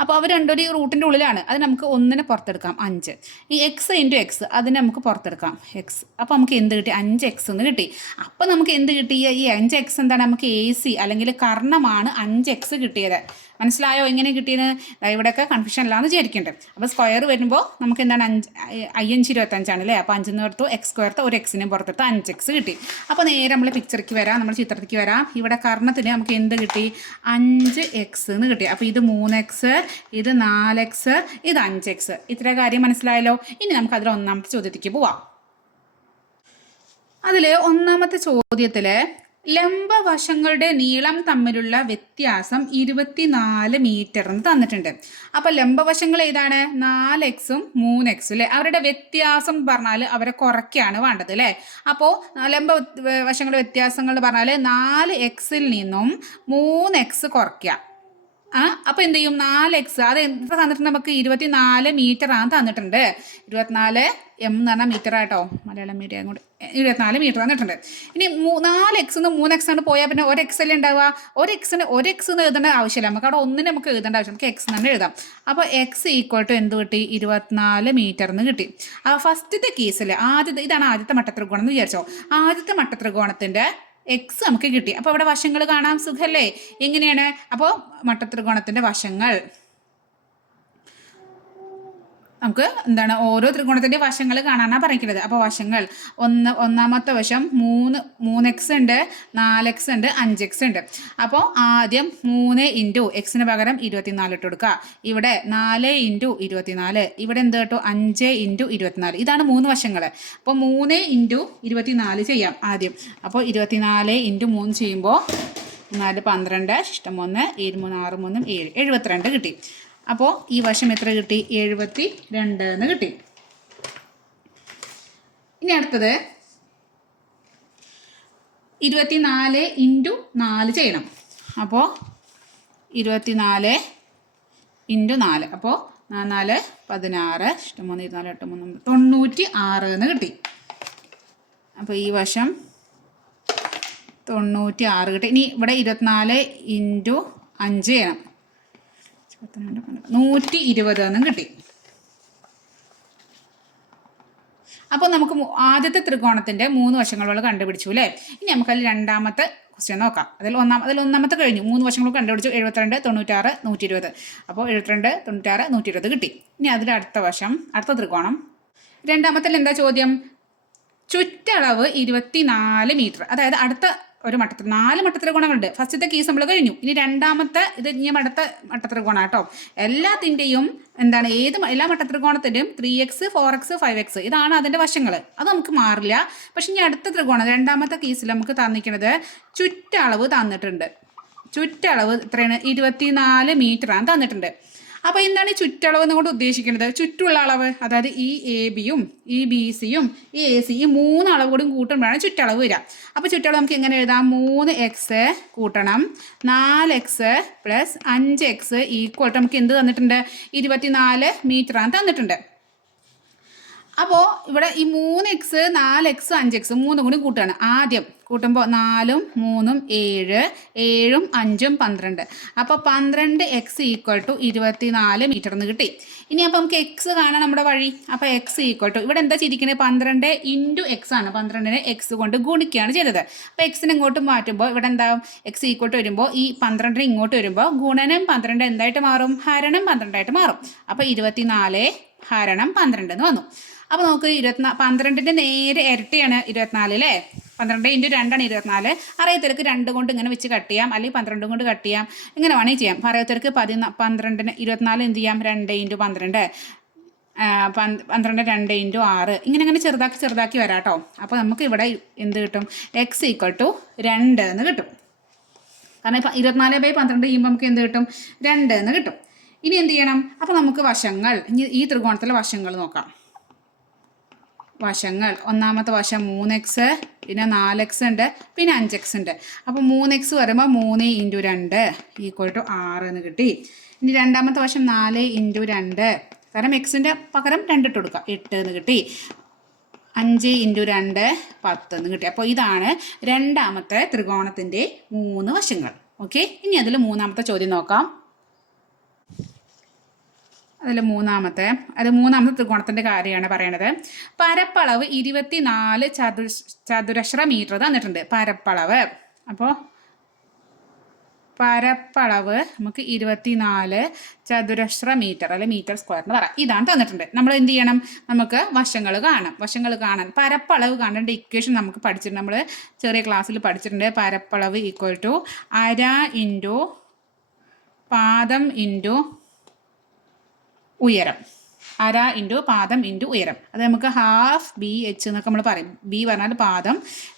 അപ്പോൾ അവർ രണ്ടൊരു റൂട്ടിന്റെ ഉള്ളിലാണ്. അത് നമുക്ക് ഒന്നിനെ പുറത്തെടുക്കാം അഞ്ച്. ഈ എക്സ് ഇന്റു എക്സ് അതിനെ നമുക്ക് പുറത്തെടുക്കാം എക്സ് അപ്പോൾ നമുക്ക് എന്ത് കിട്ടി? അഞ്ച് എക്സ് എന്ന് കിട്ടി. അപ്പോൾ നമുക്ക് എന്ത് കിട്ടിയ ഈ അഞ്ച് എക്സ് എന്താണ്? നമുക്ക് എ സി അല്ലെങ്കിൽ കർണമാണ് അഞ്ച് എക്സ് കിട്ടിയത്. മനസ്സിലായോ? എങ്ങനെ കിട്ടിയത്? ഇവിടെയൊക്കെ കൺഫ്യൂഷൻ അല്ലാന്ന് വിചാരിക്കേണ്ടത് അപ്പോൾ സ്ക്വയർ വരുമ്പോൾ നമുക്ക് എന്താണ് അഞ്ച് അയ്യഞ്ച് ഇരുപത്തഞ്ചാണ് അല്ലേ? അപ്പോൾ അഞ്ചെന്ന് പുറത്തു എക്സ് സ്ക്വയർത്ത് ഒരു എക്സിനും പുറത്തെടുത്ത് അഞ്ച് എക്സ് കിട്ടി. അപ്പോൾ നേരെ നമ്മൾ പിക്ചർക്ക് വരാം. നമ്മൾ ചിത്രത്തിലേക്ക് വരാം. ഇവിടെ കർണത്തിന് നമുക്ക് എന്ത് കിട്ടി? അഞ്ച് എക്സ് എന്ന് കിട്ടി. അപ്പോൾ ഇത് മൂന്ന് എക്സ് ഇത് നാല് എക്സ് ഇത് അഞ്ച് എക്സ് ഇത്ര കാര്യം മനസ്സിലായല്ലോ? ഇനി നമുക്ക് അതിൽ ഒന്നാമത്തെ ചോദ്യത്തിലേക്ക് പോവാം. അതിൽ ഒന്നാമത്തെ ചോദ്യത്തിൽ ലംബവശങ്ങളുടെ നീളം തമ്മിലുള്ള വ്യത്യാസം ഇരുപത്തിനാല് മീറ്റർ എന്ന് തന്നിട്ടുണ്ട്. അപ്പോൾ ലംബവശങ്ങൾ ഏതാണ്? നാല് എക്സും മൂന്ന് എക്സും അല്ലേ? അവരുടെ വ്യത്യാസം പറഞ്ഞാൽ അവരെ കുറയ്ക്കാണ് വേണ്ടത് അല്ലേ? അപ്പോൾ ലംബ വശങ്ങളുടെ വ്യത്യാസങ്ങൾ പറഞ്ഞാൽ നാല് എക്സിൽ നിന്നും മൂന്ന് എക്സ് കുറയ്ക്കുക. ആ അപ്പോൾ എന്ത് ചെയ്യും? നാല് എക്സ് അത് എത്ര തന്നിട്ടുണ്ട് നമുക്ക്? ഇരുപത്തി നാല് മീറ്റർ ആണ് തന്നിട്ടുണ്ട്. ഇരുപത്തിനാല് എം എന്ന് പറഞ്ഞാൽ മീറ്റർ ആട്ടോ. മലയാളം മീഡിയം കൂടി ഇരുപത്തിനാല് മീറ്റർ തന്നിട്ടുണ്ട്. ഇനി നാല് എക്സ് നിന്ന് മൂന്ന് എക്സ് ആണ് പോയാൽ പിന്നെ ഒരു എക്സ് അല്ലേ ഉണ്ടാവുക ഒരു എക്സിന് ഒരു എക്സ് എന്ന് എഴുതേണ്ട ആവശ്യമില്ല. നമുക്ക് അവിടെ ഒന്നിന് നമുക്ക് എഴുതേണ്ട ആവശ്യം നമുക്ക് എക്സ് തന്നെ എഴുതാം. അപ്പോൾ എക്സ് ഈക്വൽ ടു എന്ത് കിട്ടി? ഇരുപത്തിനാല് മീറ്റർ എന്ന് കിട്ടി. ആ ഫസ്റ്റത്തെ കേസിൽ ആദ്യത്തെ ഇതാണ് ആദ്യത്തെ മട്ടത്രികോണം എന്ന് വിചാരിച്ചോ? ആദ്യത്തെ മട്ടത്രികോണത്തിന്റെ എക്സ് നമുക്ക് കിട്ടി. അപ്പോൾ അവിടെ വശങ്ങൾ കാണാം. സുഖല്ലേ? എങ്ങനെയാണ്? അപ്പോൾ മട്ടത്രികോണത്തിന്റെ വശങ്ങൾ. നമുക്ക് എന്താണ് ഓരോ ത്രികോണത്തിന്റെ വശങ്ങൾ കാണാനാണ് പറയുന്നത് അപ്പോൾ വശങ്ങൾ ഒന്ന് ഒന്നാമത്തെ വശം മൂന്ന് മൂന്ന് എക്സ് ഉണ്ട് നാല് എക്സ് ഉണ്ട് അഞ്ച് എക്സ് ഉണ്ട്. അപ്പോൾ ആദ്യം മൂന്ന് ഇന്റു എക്സിന് പകരം ഇരുപത്തിനാല് ഇട്ട് കൊടുക്കുക. ഇവിടെ നാല് ഇന്റു ഇരുപത്തിനാല് ഇവിടെ എന്ത് കേട്ടോ? അഞ്ച് ഇന്റു ഇരുപത്തിനാല്. ഇതാണ് മൂന്ന് വശങ്ങൾ അപ്പോൾ മൂന്ന് ഇന്റു ഇരുപത്തിനാല് ചെയ്യാം ആദ്യം. അപ്പോൾ ഇരുപത്തിനാല് ഇന്റു മൂന്ന് ചെയ്യുമ്പോൾ നാല് പന്ത്രണ്ട് ഇഷ്ടം ഒന്ന് ഏഴ് മൂന്ന് ആറ് മൂന്നും ഏഴ് എഴുപത്തിരണ്ട് കിട്ടി. അപ്പോൾ ഈ വശം എത്ര കിട്ടി? എഴുപത്തി രണ്ട് എന്ന് കിട്ടി. ഇനി അടുത്തത് ഇരുപത്തിനാല് ഇന്റു നാല് ചെയ്യണം. അപ്പോൾ ഇരുപത്തിനാല് ഇന്റു നാല്. അപ്പോൾ നാല് പതിനാറ് ഇഷ്ടം മൂന്ന് ഇരുപത്തിനാല് എട്ട് മൂന്ന് തൊണ്ണൂറ്റി ആറ് എന്ന് കിട്ടി. അപ്പോൾ ഈ വശം തൊണ്ണൂറ്റി ആറ് കിട്ടി. ഇനി ഇവിടെ ഇരുപത്തിനാല് ഇന്റു അഞ്ച് ചെയ്യണം. ഇരുപത്തിനാല് പന്ത്രണ്ട്. നൂറ്റി ഇരുപത് എന്നും കിട്ടി. അപ്പോൾ നമുക്ക് ആദ്യത്തെ ത്രികോണത്തിന്റെ മൂന്ന് വശങ്ങളുള്ള കണ്ടുപിടിച്ചു അല്ലേ? ഇനി നമുക്ക് അതിൽ രണ്ടാമത്തെ ക്വസ്റ്റ്യൻ നോക്കാം. അതിൽ ഒന്നാം അതിൽ ഒന്നാമത്തെ കഴിഞ്ഞു. മൂന്ന് വശങ്ങൾ കണ്ടുപിടിച്ചു. എഴുപത്തിരണ്ട് തൊണ്ണൂറ്റാറ് നൂറ്റി ഇരുപത് അപ്പോൾ എഴുപത്തിരണ്ട് തൊണ്ണൂറ്റാറ് നൂറ്റി ഇരുപത് കിട്ടി. ഇനി അതിൽ അടുത്ത വശം അടുത്ത ത്രികോണം. രണ്ടാമത്തിൽ എന്താ ചോദ്യം? ചുറ്റളവ് ഇരുപത്തിനാല് മീറ്റർ. അതായത് അടുത്ത ഒരു മട്ടത്തിൽ നാല് മട്ടത്രികോണങ്ങളുണ്ട് ഫസ്റ്റത്തെ കേസ് നമ്മൾ കഴിഞ്ഞു. ഇനി രണ്ടാമത്തെ ഇത് ഇനി അടുത്ത മട്ടത്രികോണ കേട്ടോ എല്ലാത്തിന്റെയും എന്താണ് ഏത് എല്ലാ മട്ടത്രികോണത്തിന്റെയും three x four x five x ഇതാണ് അതിന്റെ വശങ്ങൾ അത് നമുക്ക് മാറില്ല. പക്ഷെ ഇനി അടുത്ത ത്രികോണം രണ്ടാമത്തെ കേസിൽ നമുക്ക് തന്നിക്കുന്നത് ചുറ്റളവ് തന്നിട്ടുണ്ട്. ചുറ്റളവ് എത്രയാണ്? ഇരുപത്തിനാല് മീറ്ററാണ് തന്നിട്ടുണ്ട്. അപ്പോൾ എന്താണ് ഈ ചുറ്റളവ് എന്നുകൊണ്ട് ഉദ്ദേശിക്കുന്നത്? ചുറ്റുള്ള അളവ് അതായത് ഈ എ ബിയും ഈ ബി സിയും ഈ എ സി ഈ മൂന്ന് അളവ് കൂടി കൂട്ടുമ്പോഴാണ് ചുറ്റളവ് വരിക. അപ്പോൾ ചുറ്റളവ് നമുക്ക് എങ്ങനെ എഴുതാം? മൂന്ന് എക്സ് കൂട്ടണം. നാല് എക്സ് പ്ലസ് അഞ്ച് എക്സ് ഈക്വൽ നമുക്ക് എന്ത് തന്നിട്ടുണ്ട്? ഇരുപത്തിനാല് മീറ്ററാണ് തന്നിട്ടുണ്ട്. അപ്പോൾ ഇവിടെ ഈ മൂന്ന് എക്സ് നാല് എക്സ് അഞ്ച് എക്സ് മൂന്നും കൂടി കൂട്ടുകയാണ്. ആദ്യം കൂട്ടുമ്പോൾ നാലും മൂന്നും ഏഴ് ഏഴും അഞ്ചും പന്ത്രണ്ട്. അപ്പോൾ പന്ത്രണ്ട് എക്സ് ഈക്വൽ ടു ഇരുപത്തിനാല് മീറ്റർ എന്ന് കിട്ടി. ഇനി അപ്പോൾ നമുക്ക് എക്സ് കാണാം നമ്മുടെ വഴി. അപ്പോൾ എക്സ് ഈക്വൽ ടു ഇവിടെ എന്താ ചെയ്തിരിക്കുന്നത് പന്ത്രണ്ട് ഇന്റു എക്സ് ആണ്. പന്ത്രണ്ടിനെ എക്സ് കൊണ്ട് ഗുണിക്കുകയാണ് ചെയ്തത്. അപ്പോൾ എക്സിനെ ഇങ്ങോട്ട് മാറ്റുമ്പോൾ ഇവിടെ എന്താവും? എക്സ് ഈക്വൽ ടു വരുമ്പോൾ ഈ പന്ത്രണ്ടിന് ഇങ്ങോട്ട് വരുമ്പോൾ ഗുണനം പന്ത്രണ്ട് എന്തായിട്ട് മാറും? ഹരണം പന്ത്രണ്ടായിട്ട് മാറും. അപ്പോൾ ഇരുപത്തിനാല് ഹരണം പന്ത്രണ്ട് എന്ന് വന്നു. അപ്പോൾ നമുക്ക് ഇരുപത്തിനാ പന്ത്രണ്ടിന്റെ നേരെ ഇരട്ടിയാണ് ഇരുപത്തിനാല് അല്ലേ പന്ത്രണ്ട് ഇന്റു രണ്ടാണ് ഇരുപത്തിനാല്. അറിയത്തർക്ക് രണ്ട് കൊണ്ട് ഇങ്ങനെ വെച്ച് കട്ട് ചെയ്യാം. അല്ലെങ്കിൽ പന്ത്രണ്ടും കൊണ്ട് കട്ട് ചെയ്യാം. ഇങ്ങനെ വേണമെങ്കിൽ ചെയ്യാം. അറിയത്തർക്ക് പതിനാ പന്ത്രണ്ടിന് ഇരുപത്തിനാല് എന്ത് ചെയ്യാം? രണ്ട് ഇന്റു പന്ത്രണ്ട്. പന്ത്രണ്ട് രണ്ട് ഇന്റു ആറ്. ഇങ്ങനെ ഇങ്ങനെ ചെറുതാക്കി ചെറുതാക്കി വരാട്ടോ. കേട്ടോ അപ്പോൾ നമുക്ക് ഇവിടെ എന്ത് കിട്ടും? എക്സ് ഈക്വൽ ടു രണ്ട് എന്ന് കിട്ടും. കാരണം ഇപ്പം ഇരുപത്തിനാല് ബൈ പന്ത്രണ്ട് ചെയ്യുമ്പോൾ നമുക്ക് എന്ത് കിട്ടും? രണ്ട് എന്ന് കിട്ടും. ഇനി എന്ത് ചെയ്യണം? അപ്പോൾ നമുക്ക് വശങ്ങൾ ഈ ത്രികോണത്തിലെ വശങ്ങൾ നോക്കാം. വശങ്ങൾ. ഒന്നാമത്തെ വശം മൂന്ന് എക്സ് പിന്നെ നാല് എക്സ് ഉണ്ട് പിന്നെ അഞ്ച് എക്സ് ഉണ്ട്. അപ്പോൾ മൂന്ന് എക്സ് വരുമ്പോൾ മൂന്ന് ഇന്റു രണ്ട് ഈക്വൽ ടു ആറ് എന്ന് കിട്ടി. ഇനി രണ്ടാമത്തെ വശം നാല് ഇന്റു രണ്ട്. കാരണം എക്സിന്റെ പകരം രണ്ടിട്ട് കൊടുക്കാം. എട്ട് എന്ന് കിട്ടി. അഞ്ച് ഇന്റു രണ്ട് പത്ത് എന്ന് കിട്ടി. അപ്പോൾ ഇതാണ് രണ്ടാമത്തെ ത്രികോണത്തിന്റെ മൂന്ന് വശങ്ങൾ. ഓക്കെ ഇനി അതിൽ മൂന്നാമത്തെ ചോദ്യം നോക്കാം. അതിൽ മൂന്നാമത്തെ അത് മൂന്നാമത്തെ ത്രികോണത്തിന്റെ കാര്യമാണ് പറയണത്. പരപ്പളവ് ഇരുപത്തിനാല് ചതു ചതുരശ്ര മീറ്റർ തന്നിട്ടുണ്ട് പരപ്പളവ്. അപ്പോൾ പരപ്പളവ് നമുക്ക് ഇരുപത്തിനാല് ചതുരശ്ര മീറ്റർ അല്ലെ മീറ്റർ സ്ക്വയർ എന്ന് പറയാം. ഇതാണ് തന്നിട്ടുണ്ട്. നമ്മൾ എന്ത് ചെയ്യണം? നമുക്ക് വശങ്ങൾ കാണാം വശങ്ങൾ കാണാൻ. പരപ്പളവ് കാണേണ്ട ഇക്വേഷൻ നമുക്ക് പഠിച്ചിട്ടുണ്ട്. നമ്മൾ ചെറിയ ക്ലാസ്സിൽ പഠിച്ചിട്ടുണ്ട്. പരപ്പളവ് ഈക്വൽ ടു അര ഇന്റു പാദം ഇന്റു ഉയരം. അര ഇന്റു പാദം ഇന്റു ഉയരം. അത് നമുക്ക് ഹാഫ് ബി എച്ച് എന്നൊക്കെ നമ്മൾ പറയും. ബി പറഞ്ഞാൽ പാദം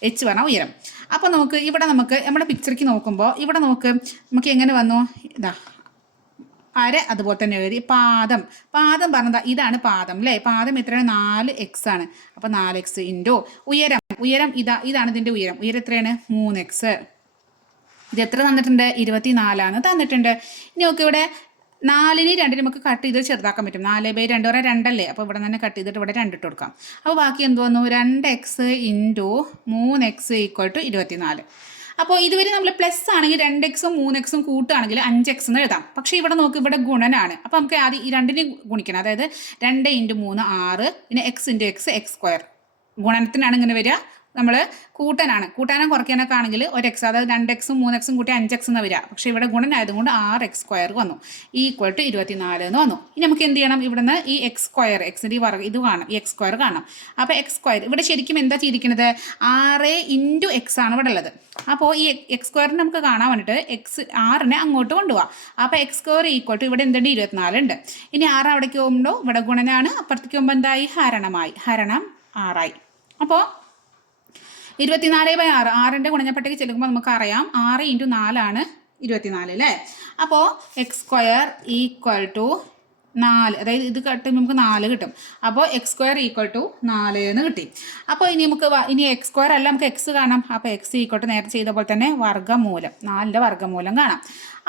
എച്ച് പറഞ്ഞാൽ ഉയരം. അപ്പോൾ നമുക്ക് ഇവിടെ നമുക്ക് നമ്മുടെ പിക്ചറിക്ക് നോക്കുമ്പോൾ ഇവിടെ നമുക്ക് നമുക്ക് എങ്ങനെ വന്നു? ഇതാ അര അതുപോലെ തന്നെ എഴുതി പാദം. പാദം പറഞ്ഞതാ ഇതാണ് പാദം അല്ലേ പാദം എത്രയാണ്? നാല് എക്സ് ആണ്. അപ്പോൾ നാല് എക്സ് ഇന്റു ഉയരം. ഉയരം ഇതാ ഇതാണ് ഇതിന്റെ ഉയരം. ഉയരം എത്രയാണ്? മൂന്ന് എക്സ് ഇത് എത്ര തന്നിട്ടുണ്ട്? ഇരുപത്തിനാലാണ് തന്നിട്ടുണ്ട്. ഇനി നോക്ക് ഇവിടെ നാലിന് രണ്ടിന് നമുക്ക് കട്ട് ചെയ്ത് ചെറുതാക്കാൻ പറ്റും. നാല് ബൈ രണ്ട് പറയാൻ രണ്ടല്ലേ? അപ്പോൾ ഇവിടെ തന്നെ കട്ട് ചെയ്തിട്ട് ഇവിടെ രണ്ടിട്ട് കൊടുക്കാം. അപ്പോൾ ബാക്കി എന്ത് വന്നു? രണ്ട് എക്സ് ഇന്റു മൂന്ന് എക്സ് ഈക്വൽ ടു ഇരുപത്തിനാല്. അപ്പോൾ ഇതുവരെ നമ്മൾ പ്ലസ് ആണെങ്കിൽ രണ്ട് എക്സും മൂന്ന് എക്സും കൂട്ടുകയാണെങ്കിൽ അഞ്ച് എക്സ് എന്ന് എഴുതാം. പക്ഷേ ഇവിടെ നോക്ക് ഇവിടെ ഗുണനാണ്. അപ്പോൾ നമുക്ക് ആദ്യം ഈ രണ്ടിന് ഗുണിക്കണം. അതായത് രണ്ട് ഇന്റു മൂന്ന് ആറ് പിന്നെ x into x x square ഗുണനത്തിനാണ് ഇങ്ങനെ വരിക. നമ്മൾ കൂട്ടനാണ്. കൂട്ടാനും കുറയ്ക്കാനൊക്കെ ആണെങ്കിൽ ഒരു എക്സ് അതായത് രണ്ട് എക്സും മൂന്ന് എക്സും കൂട്ടി അഞ്ച് എക്സ് എന്ന് വരിക. പക്ഷേ ഇവിടെ ഗുണനായതുകൊണ്ട് ആറ് എക്സ് സ്ക്വയർ വന്നു. ഈക്വൽ ടു ഇരുപത്തിനാല് എന്ന് വന്നു. ഇനി നമുക്ക് എന്ത് ചെയ്യണം? ഇവിടുന്ന് ഈ എക്സ് സ്ക്വയർ എക്സിന്റെ ഈ വർഗം ഇത് കാണണം ഈ എക്സ് സ്ക്വയർ കാണണം അപ്പോൾ എക്സ് സ്ക്വയർ ഇവിടെ ശരിക്കും എന്താ ചെയ്തിരിക്കുന്നത്? ആറ് ഇന്റു എക്സ് ആണ് ഇവിടെ ഉള്ളത്. അപ്പോൾ ഈ എക്സ് സ്ക്വയറിന് നമുക്ക് കാണാൻ വേണ്ടിയിട്ട് എക്സ് ആറിനെ അങ്ങോട്ട് കൊണ്ടുപോകാം അപ്പോൾ എക്സ് സ്ക്വയർ ഈക്വൽ ടു ഇവിടെ എന്തുണ്ട്? ഇരുപത്തിനാല് ഉണ്ട്. ഇനി ആറ് അവിടേക്ക് പോകുമ്പോൾ ഇവിടെ ഗുണനാണ്. അപ്പുറത്തേക്ക് പോകുമ്പോൾ എന്തായി? ഹരണമായി. ഹരണം ആറായി. അപ്പോൾ ഇരുപത്തിനാല് ബൈ ആറ്. ആറിന്റെ ഗുണനപ്പട്ടയ്ക്ക് ചെല്ലുമ്പോൾ നമുക്കറിയാം ആറ് ഇന്റു നാലാണ് ഇരുപത്തിനാല് അല്ലേ അപ്പോൾ എക്സ് സ്ക്വയർ ഈക്വൽ ടു നാല്. അതായത് ഇത് കിട്ടും നമുക്ക് നാല് കിട്ടും. അപ്പോൾ എക്സ് സ്ക്വയർ ഈക്വൽ ടു നാല് എന്ന് കിട്ടി. അപ്പോൾ ഇനി നമുക്ക് ഇനി എക്സ് സ്ക്വയർ അല്ല നമുക്ക് എക്സ് കാണാം. അപ്പോൾ എക്സ് ഈക്വൽ ടു നേരത്തെ ചെയ്ത പോലെ തന്നെ വർഗമൂലം. നാലിന്റെ വർഗമൂലം കാണാം.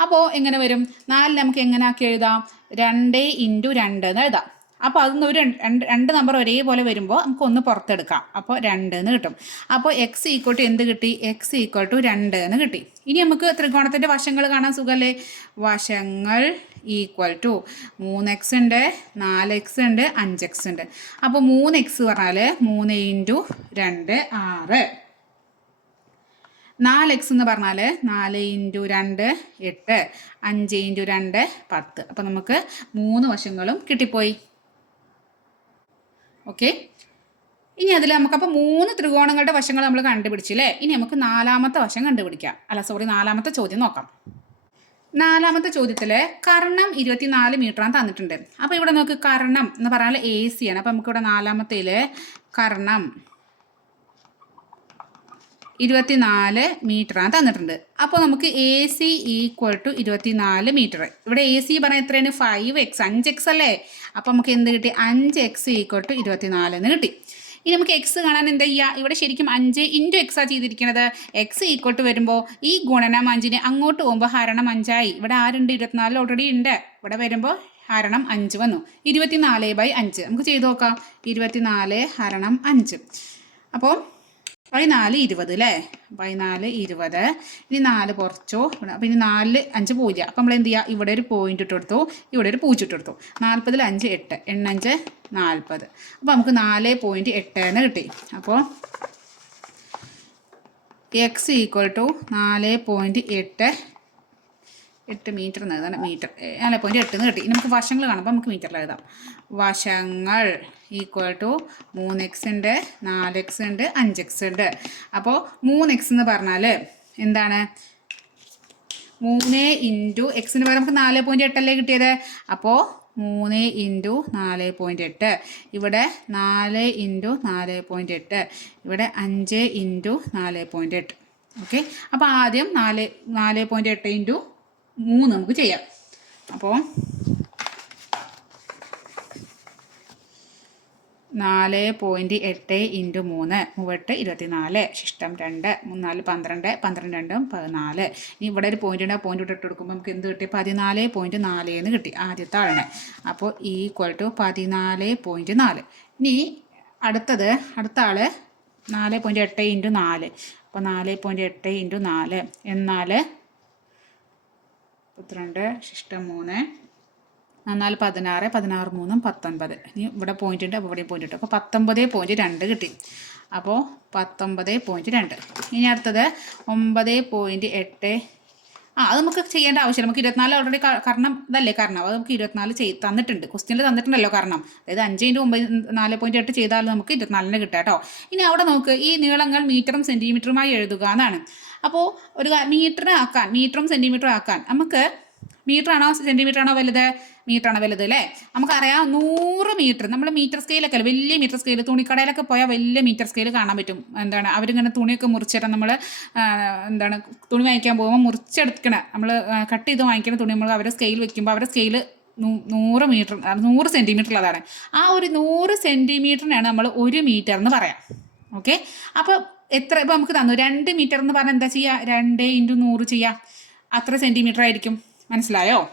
അപ്പോൾ എങ്ങനെ വരും? നാലിൽ നമുക്ക് എങ്ങനെ ആക്കി എഴുതാം? രണ്ട് ഇന്റു രണ്ട് എന്ന് എഴുതാം. അപ്പോൾ അതൊന്ന് ഒരു രണ്ട് രണ്ട് നമ്പർ ഒരേപോലെ വരുമ്പോൾ നമുക്ക് ഒന്ന് പുറത്തെടുക്കാം. അപ്പോൾ രണ്ട് എന്ന് കിട്ടും. അപ്പോൾ എക്സ് ഈക്വൽ ടു എന്ത് കിട്ടി? എക്സ് ഈക്വൽ ടു രണ്ട് എന്ന് കിട്ടി. ഇനി നമുക്ക് ത്രികോണത്തിന്റെ വശങ്ങൾ കാണാൻ സുഖമല്ലേ വശങ്ങൾ ഈക്വൽ ടു മൂന്ന് എക്സ് ഉണ്ട് നാല് എക്സ് ഉണ്ട് അഞ്ച് എക്സ് ഉണ്ട്. അപ്പോൾ മൂന്ന് എക്സ് പറഞ്ഞാൽ മൂന്ന് ഇന്റു രണ്ട് ആറ്. നാല് എക്സ് എന്ന് പറഞ്ഞാൽ നാല് ഇന്റു രണ്ട് എട്ട്. അഞ്ച് ഇന്റു രണ്ട് പത്ത്. അപ്പോൾ നമുക്ക് മൂന്ന് വശങ്ങളും കിട്ടിപ്പോയി. ഓക്കെ? ഇനി അതിൽ നമുക്ക് അപ്പോൾ മൂന്ന് ത്രികോണങ്ങളുടെ വശങ്ങൾ നമ്മൾ കണ്ടുപിടിച്ചു അല്ലേ ഇനി നമുക്ക് നാലാമത്തെ വശം കണ്ടുപിടിക്കാം. അല്ല സോറി നാലാമത്തെ ചോദ്യം നോക്കാം. നാലാമത്തെ ചോദ്യത്തിൽ കർണം ഇരുപത്തിനാല് മീറ്ററാണ് തന്നിട്ടുണ്ട്. അപ്പോൾ ഇവിടെ നോക്ക് കർണം എന്ന് പറഞ്ഞാൽ എ സി ആണ്. അപ്പോൾ നമുക്കിവിടെ നാലാമത്തേൽ കർണം ഇരുപത്തിനാല് മീറ്ററാണ് തന്നിട്ടുണ്ട്. അപ്പോൾ നമുക്ക് എ സി ഈക്വൽ ടു ഇരുപത്തിനാല് മീറ്റർ ഇവിടെ എ സി പറഞ്ഞാൽ എത്രയാണ്? ഫൈവ് എക്സ് അഞ്ച് എക്സ് അല്ലേ? അപ്പോൾ നമുക്ക് എന്ത് കിട്ടി? അഞ്ച് എക്സ് ഈക്വൽ ടു ഇരുപത്തിനാല് എന്ന് കിട്ടി. ഇനി നമുക്ക് എക്സ് കാണാൻ എന്താ ചെയ്യുക ഇവിടെ ശരിക്കും അഞ്ച് ഇന്റു എക്സാണ് ചെയ്തിരിക്കുന്നത് എക്സ് ഈക്വൽ ടു വരുമ്പോൾ ഈ ഗുണനം അഞ്ചിന് അങ്ങോട്ട് പോകുമ്പോൾ ഹരണം അഞ്ചായി. ഇവിടെ ആരുണ്ട്? ഇരുപത്തിനാലിൽ ഓൾറെഡി ഉണ്ട്. ഇവിടെ വരുമ്പോൾ ഹരണം അഞ്ച് വന്നു. ഇരുപത്തിനാല് ബൈ അഞ്ച്. നമുക്ക് ചെയ്ത് നോക്കാം. ഇരുപത്തിനാല് ഹരണം അഞ്ച്. അപ്പോൾ പതിനാല് ഇരുപത് അല്ലേ പതിനാല് ഇരുപത്. ഇനി നാല് കുറച്ചോ? അപ്പം ഇനി നാല് അഞ്ച് പൂജ്യം. അപ്പം നമ്മൾ എന്ത് ചെയ്യുക ഇവിടെ ഒരു പോയിന്റ് ഇട്ട് കൊടുത്തു. ഇവിടെ ഒരു പൂജ്യം ഇട്ട് കൊടുത്തു. നാൽപ്പതിൽ അഞ്ച് എട്ട്. എണ്ണഞ്ച് നാൽപ്പത് അപ്പോൾ നമുക്ക് നാല് പോയിന്റ് എട്ട് എന്ന് കിട്ടി. അപ്പോൾ എക്സ് ഈക്വൽ ടു നാല് പോയിന്റ് എട്ട് എട്ട് മീറ്റർ എന്ന് മീറ്റർ. അല്ല പോയിന്റ് എട്ട് എന്ന് കിട്ടി. നമുക്ക് വശങ്ങൾ കാണുമ്പോൾ നമുക്ക് മീറ്ററിൽ എഴുതാം. വശങ്ങൾ ഈക്വൽ ടു മൂന്ന് എക്സ് ഉണ്ട് നാല് എക്സ് ഉണ്ട് അഞ്ച് എക്സ് ഉണ്ട്. അപ്പോൾ മൂന്ന് എക്സ് എന്ന് പറഞ്ഞാൽ എന്താണ്? മൂന്ന് ഇന്റു എക്സിന് പകരം നമുക്ക് നാല് പോയിന്റ് എട്ടല്ലേ കിട്ടിയത്? അപ്പോൾ മൂന്ന് ഇന്റു നാല് പോയിന്റ് എട്ട്. ഇവിടെ നാല് ഇന്റു നാല് പോയിന്റ് എട്ട്. ഇവിടെ അഞ്ച് ഇന്റു നാല് പോയിന്റ് എട്ട്. ഓക്കെ അപ്പോൾ ആദ്യം നാല് നാല് പോയിന്റ് എട്ട് ഇന്റു മൂന്ന് നമുക്ക് ചെയ്യാം. അപ്പോൾ നാല് പോയിന്റ് എട്ട് ഇന്റു മൂന്ന് മൂവെട്ട് ഇരുപത്തിനാല്. ശിഷ്ടം രണ്ട് മൂന്നാൽ പന്ത്രണ്ട് പന്ത്രണ്ട് രണ്ടും പതിനാല്. ഇനി ഇവിടെ ഒരു പോയിന്റ് ഉണ്ട്. പോയിന്റ് ഇട്ട് കൊടുക്കുമ്പോൾ നമുക്ക് എന്ത് കിട്ടി? പതിനാല് പോയിന്റ് നാല് എന്ന് കിട്ടി ആദ്യത്തെ ആളിന് അപ്പോൾ ഈക്വൽ ടു പതിനാല് പോയിന്റ് നാല്. ഇനി അടുത്തത് അടുത്ത ആൾ നാല് പോയിന്റ് എട്ട് ഇന്റു നാല്. അപ്പോൾ നാല് പോയിന്റ് എട്ട് ഇന്റു നാല്. എന്നാൽ മുപ്പത്തിരണ്ട് ശിഷ്ടം മൂന്ന് നാല് പതിനാറ് പതിനാറ് മൂന്നും പത്തൊൻപത്. ഇനി ഇവിടെ പോയിന്റ് ഉണ്ട് അപ്പോൾ ഇവിടെ പോയിന്റ് ഉണ്ട് അപ്പോൾ പത്തൊമ്പത് പോയിന്റ് രണ്ട് കിട്ടി. അപ്പോൾ പത്തൊമ്പത് പോയിന്റ് രണ്ട്. ഇനി അടുത്തത് ഒമ്പത് പോയിന്റ് എട്ട് ആ അത് നമുക്ക് ചെയ്യേണ്ട ആവശ്യമില്ല. നമുക്ക് ഇരുപത്തിനാല് ഓൾറെഡി കാരണം ഇതല്ലേ കാരണം. അത് നമുക്ക് ഇരുപത്തിനാല് ചെയ്ത് തന്നിട്ടുണ്ട്. ക്വസ്റ്റ്യനിൽ തന്നിട്ടുണ്ടല്ലോ കാരണം. അതായത് അഞ്ചിന്റെ ഒമ്പത് നാല് പോയിന്റ് എട്ട് ചെയ്താൽ നമുക്ക് ഇരുപത്തിനാലിന് കിട്ടാട്ടോ കേട്ടോ. ഇനി അവിടെ നമുക്ക് ഈ നീളങ്ങൾ മീറ്ററും സെന്റിമീറ്ററുമായി എഴുതുക എന്നാണ്. അപ്പോൾ ഒരു മീറ്റർ ആക്കാൻ മീറ്ററും സെന്റിമീറ്ററും ആക്കാൻ നമുക്ക് മീറ്റർ ആണോ സെന്റിമീറ്റർ ആണോ വലുത്? മീറ്റർ ആണോ വലുത് അല്ലേ? നമുക്കറിയാം നൂറ് മീറ്റർ. നമ്മൾ മീറ്റർ സ്കെയിലൊക്കെ അല്ലേ? വലിയ മീറ്റർ സ്കെയിൽ തുണിക്കടയിലൊക്കെ പോയാൽ വലിയ മീറ്റർ സ്കെയിൽ കാണാൻ പറ്റും. എന്താണ്? അവരിങ്ങനെ തുണിയൊക്കെ മുറിച്ചിട്ട് നമ്മൾ എന്താണ് തുണി വാങ്ങിക്കാൻ പോകുമ്പോൾ മുറിച്ചെടുക്കണ നമ്മൾ കട്ട് ചെയ്ത് വാങ്ങിക്കുന്ന തുണി നമ്മൾ അവരെ സ്കെയിൽ വെക്കുമ്പോൾ അവരുടെ സ്കെയിൽ നൂറ് മീറ്റർ നൂറ് സെന്റിമീറ്റർ ഉള്ളതാണ്. ആ ഒരു നൂറ് സെന്റിമീറ്ററിനാണ് നമ്മൾ ഒരു മീറ്റർ എന്ന് പറയാം. ഓക്കെ? അപ്പോൾ എത്ര ഇപ്പോൾ നമുക്ക് തന്നു. രണ്ട് മീറ്റർ എന്ന് പറഞ്ഞാൽ എന്താ ചെയ്യുക രണ്ട് ഇന്റു നൂറ് ചെയ്യുക അത്ര സെന്റിമീറ്റർ ആയിരിക്കും. മനസ്സിലായോ?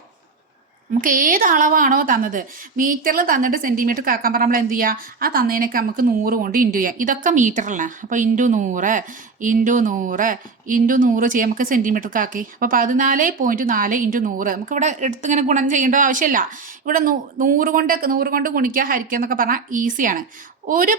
നമുക്ക് ഏത് അളവാണോ തന്നത്? മീറ്ററിൽ തന്നിട്ട് സെന്റിമീറ്റർ കാക്കാൻ പറഞ്ഞാൽ നമ്മൾ എന്ത് ചെയ്യുക ആ തന്നതിനൊക്കെ നമുക്ക് നൂറ് കൊണ്ട് ഇന്റു ചെയ്യാം. ഇതൊക്കെ മീറ്ററിലാണ് അപ്പോൾ ഇന്റു നൂറ് ഇന്റു നൂറ് ഇന്റു നൂറ് ചെയ്യാം. നമുക്ക് സെന്റിമീറ്റർ കാക്കി. അപ്പോൾ പതിനാല് പോയിന്റ് നാല് ഇന്റു നൂറ്. നമുക്ക് ഇവിടെ എടുത്തിങ്ങനെ ഗുണം ചെയ്യേണ്ട ആവശ്യമില്ല. ഇവിടെ നൂറ് കൊണ്ട് നൂറ് കൊണ്ട് ഗുണിക്കുക ഹരിക്കുക എന്നൊക്കെ പറഞ്ഞാൽ ഈസിയാണ് ഒരു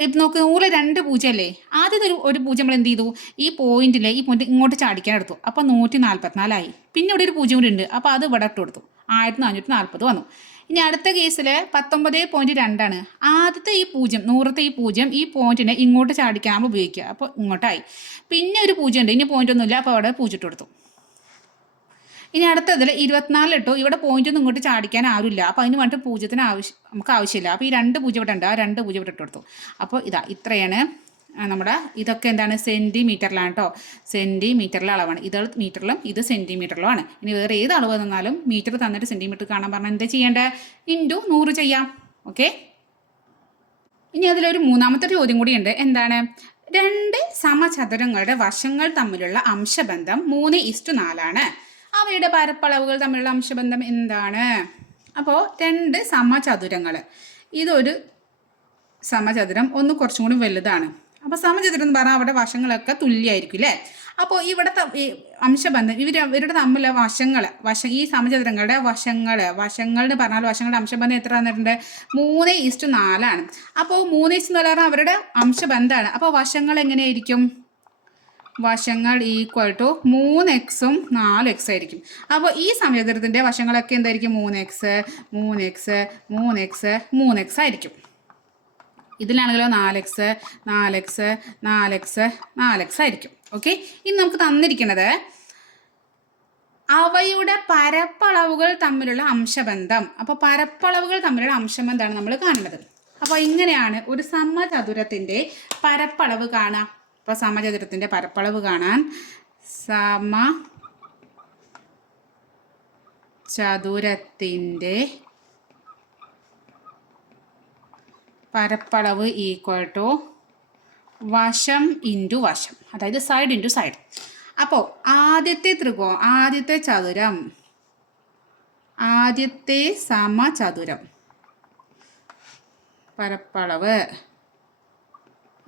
ഇപ്പം നോക്ക് നൂറ് രണ്ട് പൂജയല്ലേ ആദ്യത്തെ ഒരു ഒരു പൂജ്യം നമ്മൾ എന്ത് ചെയ്തു? ഈ പോയിന്റിലെ ഈ പോയിന്റ് ഇങ്ങോട്ട് ചാടിക്കാൻ എടുത്തു. അപ്പോൾ നൂറ്റി നാൽപ്പത്തിനാലായി പിന്നെ ഇവിടെ ഒരു പൂജ കൂടി ഉണ്ട്. അപ്പോൾ അത് ഇവിടെ ഇട്ട് കൊടുത്തു. ആയിരത്തി നാനൂറ്റി നാൽപ്പത് വന്നു. ഇനി അടുത്ത കേസിൽ പത്തൊമ്പത് പോയിന്റ് രണ്ടാണ് ആദ്യത്തെ ഈ പൂജ്യം നൂറത്തെ ഈ പൂജ്യം ഈ പോയിന്റിനെ ഇങ്ങോട്ട് ചാടിക്കാൻ നമ്മൾ ഉപയോഗിക്കുക. അപ്പോൾ ഇങ്ങോട്ടായി. പിന്നെ ഒരു പൂജ്യം ഉണ്ട്. ഇനി പോയിന്റ് ഒന്നുമില്ല. അപ്പോൾ അവിടെ പൂജ ഇട്ട് കൊടുത്തു. ഇനി അടുത്തതിൽ ഇരുപത്തിനാല് ഇട്ടു ഇവിടെ പോയിന്റ് ഒന്നും ഇങ്ങോട്ട് ചാടിക്കാൻ ആരുമില്ല. അപ്പോൾ അതിന് വേണ്ടി പൂജ്യത്തിന് ആവശ്യം നമുക്ക് ആവശ്യമില്ല. അപ്പോൾ ഈ രണ്ട് പൂജ്യം ഇവിടെ ആ രണ്ട് പൂജ്യം ഇവിടെ ഇട്ട് കൊടുത്തു. അപ്പോൾ ഇതാ ഇത്രയാണ്. നമ്മുടെ ഇതൊക്കെ എന്താണ്? സെന്റിമീറ്ററിലാണ് കേട്ടോ സെന്റിമീറ്ററിലെ അളവാണ്. ഇത് മീറ്ററിലും ഇത് സെന്റിമീറ്ററിലുമാണ് ഇനി വേറെ ഏത് അളവ് തന്നാലും മീറ്റർ തന്നിട്ട് സെന്റിമീറ്റർ കാണാൻ പറഞ്ഞാൽ എന്താ ചെയ്യേണ്ടത് ഇന്റു നൂറ് ചെയ്യാം. ഓക്കെ ഇനി അതിലൊരു മൂന്നാമത്തെ ചോദ്യം കൂടിയുണ്ട്. എന്താണ്? രണ്ട് സമചതുരങ്ങളുടെ വശങ്ങൾ തമ്മിലുള്ള അംശബന്ധം മൂന്ന് ഇസ്റ്റു നാലാണ് അവയുടെ പരപ്പളവുകൾ തമ്മിലുള്ള അംശബന്ധം എന്താണ്? അപ്പോൾ രണ്ട് സമചതുരങ്ങൾ ഇതൊരു സമചതുരം ഒന്ന് കുറച്ചും കൂടി വലുതാണ്. അപ്പോൾ സമചതുരം എന്ന് പറഞ്ഞാൽ അവിടെ വശങ്ങളൊക്കെ തുല്യമായിരിക്കും അല്ലേ അപ്പോൾ ഇവിടുത്തെ ഈ അംശബന്ധം ഇവർ ഇവരുടെ തമ്മിലെ വശങ്ങൾ വശ ഈ സമചതുരങ്ങളുടെ വശങ്ങൾ വശങ്ങൾ എന്ന് പറഞ്ഞാൽ വശങ്ങളുടെ അംശബന്ധം എത്ര തന്നിട്ടുണ്ട് മൂന്ന് ഈസ്റ്റ് നാലാണ് അപ്പോൾ മൂന്ന് ഈസ്റ്റ് നാലാണ് അവരുടെ അംശബന്ധമാണ്. അപ്പോൾ വശങ്ങൾ എങ്ങനെയായിരിക്കും? വശങ്ങൾ ഈക്വൽ ടു മൂന്ന് എക്സും നാല് എക്സ് ആയിരിക്കും. അപ്പോൾ ഈ സമചതുരത്തിന്റെ വശങ്ങളൊക്കെ എന്തായിരിക്കും? മൂന്ന് എക്സ് മൂന്ന് എക്സ് മൂന്ന് എക്സ് മൂന്ന് എക്സ് ആയിരിക്കും. ഇതിലാണെങ്കിലോ നാല് എക്സ് നാല് എക്സ് നാല് എക്സ് നാല് എക്സ് ആയിരിക്കും. ഓക്കെ ഇനി നമുക്ക് തന്നിരിക്കുന്നത് അവയുടെ പരപ്പളവുകൾ തമ്മിലുള്ള അംശബന്ധം. അപ്പോൾ പരപ്പളവുകൾ തമ്മിലുള്ള അംശബന്ധമാണ് നമ്മൾ കാണുന്നത്. അപ്പോൾ ഇങ്ങനെയാണ് ഒരു സമചതുരത്തിന്റെ പരപ്പളവ് കാണാം അപ്പോൾ സമചതുരത്തിന്റെ പരപ്പളവ് കാണാൻ സമ ചതുരത്തിന്റെ പരപ്പളവ് ഈക്വൽ ടു വശം ഇന്റു വശം. അതായത് സൈഡ് ഇന്റു സൈഡ് അപ്പോൾ ആദ്യത്തെ ത്രികോ ആദ്യത്തെ ചതുരം ആദ്യത്തെ സമചതുരം. പരപ്പളവ്.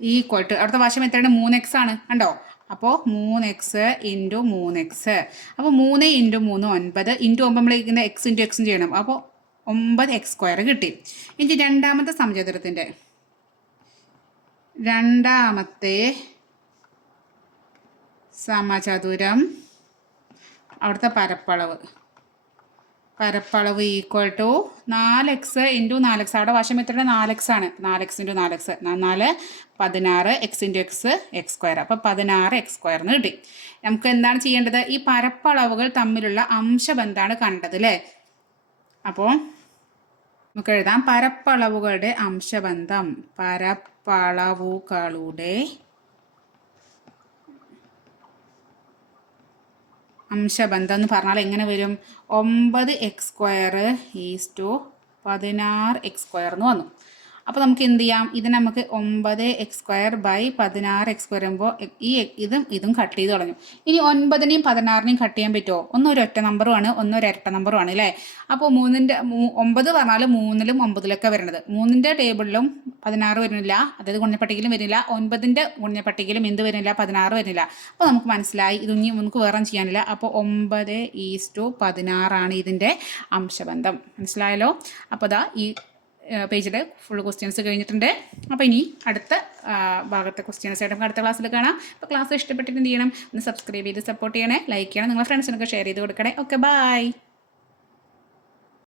ഈക്വൽ ടു അടുത്ത വശം എത്രയാണ്? മൂന്ന് എക്സ് ആണ്. കണ്ടോ? അപ്പോൾ മൂന്ന് എക്സ് ഇന്റു മൂന്ന് എക്സ് അപ്പോൾ മൂന്ന് ഇന്റു മൂന്ന് ഒൻപത് ഇന്റു ഒമ്പത് നമ്മൾ എക്സ് ഇന്റു എക്സും ചെയ്യണം. അപ്പോൾ ഒമ്പത് എക്സ് സ്ക്വയർ കിട്ടി. ഇനി രണ്ടാമത്തെ സമചതുരത്തിന്റെ രണ്ടാമത്തെ സമചതുരം. അവിടുത്തെ പരപ്പളവ്. പരപ്പളവ് ഈക്വൽ ടു നാല് എക്സ് ഇന്റു നാല് എക്സ് അവിടെ വശം എത്ര നാല് എക്സ് ആണ്. നാല് എക്സ് ഇന്റു നാല് എക്സ് നാല് പതിനാറ് x into x x square അപ്പോൾ പതിനാറ് എക്സ് സ്ക്വയറിന് കിട്ടി. നമുക്ക് എന്താണ് ചെയ്യേണ്ടത്? ഈ പരപ്പളവുകൾ തമ്മിലുള്ള അംശബന്ധമാണ് കണ്ടത് അല്ലേ അപ്പോൾ നമുക്ക് എഴുതാം. പരപ്പളവുകളുടെ അംശബന്ധം. പരപ്പളവുകളുടെ അംശബന്ധം എന്ന് പറഞ്ഞാൽ എങ്ങനെ വരും? ഒമ്പത് എക്സ് സ്ക്വയർ ഈസ് ടു പതിനാറ് എക്സ് സ്ക്വയർ എന്ന് വന്നു. അപ്പോൾ നമുക്ക് എന്ത് ചെയ്യാം? ഇത് നമുക്ക് ഒമ്പത് എക്സ് സ്ക്വയർ ബൈ പതിനാറ് എക്സ് സ്ക്വയർ വരുമ്പോൾ ഈ ഇതും ഇതും കട്ട് ചെയ്ത് കളഞ്ഞു. ഇനി ഒൻപതിനെയും പതിനാറിനെയും കട്ട് ചെയ്യാൻ പറ്റുമോ ഒന്നും ഒരു ഒറ്റ നമ്പറുമാണ് ഒന്നും ഒരു ഇരട്ട നമ്പറുമാണ് അല്ലേ? അപ്പോൾ മൂന്നിന്റെ ഒമ്പത് പറഞ്ഞാൽ മൂന്നിലും ഒമ്പതിലൊക്കെ വരുന്നത്. മൂന്നിന്റെ ടേബിളിലും പതിനാറ് വരുന്നില്ല. അതായത് ഗുണപട്ടികയിലും വരുന്നില്ല. ഒൻപതിന്റെ ഗുണപട്ടികയിലും എന്ത് വരുന്നില്ല? പതിനാറ് വരുന്നില്ല. അപ്പോൾ നമുക്ക് മനസ്സിലായി ഇതൊന്നും നമുക്ക് വേറെ ചെയ്യാനില്ല. അപ്പോൾ ഒമ്പത് ഈസ് ടു പതിനാറാണ് ഇതിന്റെ അംശബന്ധം. മനസ്സിലായല്ലോ? അപ്പോൾ ദാ ഈ പേജിൽ ഫുൾ ക്വസ്റ്റ്യൻസ് കഴിഞ്ഞിട്ടുണ്ട്. അപ്പോൾ ഇനി അടുത്ത ഭാഗത്തെ ക്വസ്റ്റ്യൻസ് ആയിട്ട് നമുക്ക് അടുത്ത ക്ലാസ്സിൽ കാണാം. അപ്പോൾ ക്ലാസ് ഇഷ്ടപ്പെട്ടിട്ട് എന്ത് ചെയ്യണം? ഒന്ന് സബ്സ്ക്രൈബ് ചെയ്ത് സപ്പോർട്ട് ചെയ്യണേ. ലൈക്ക് ചെയ്യണം. നിങ്ങളുടെ ഫ്രണ്ട്സിനൊക്കെ ഷെയർ ചെയ്ത് കൊടുക്കണേ. Okay bye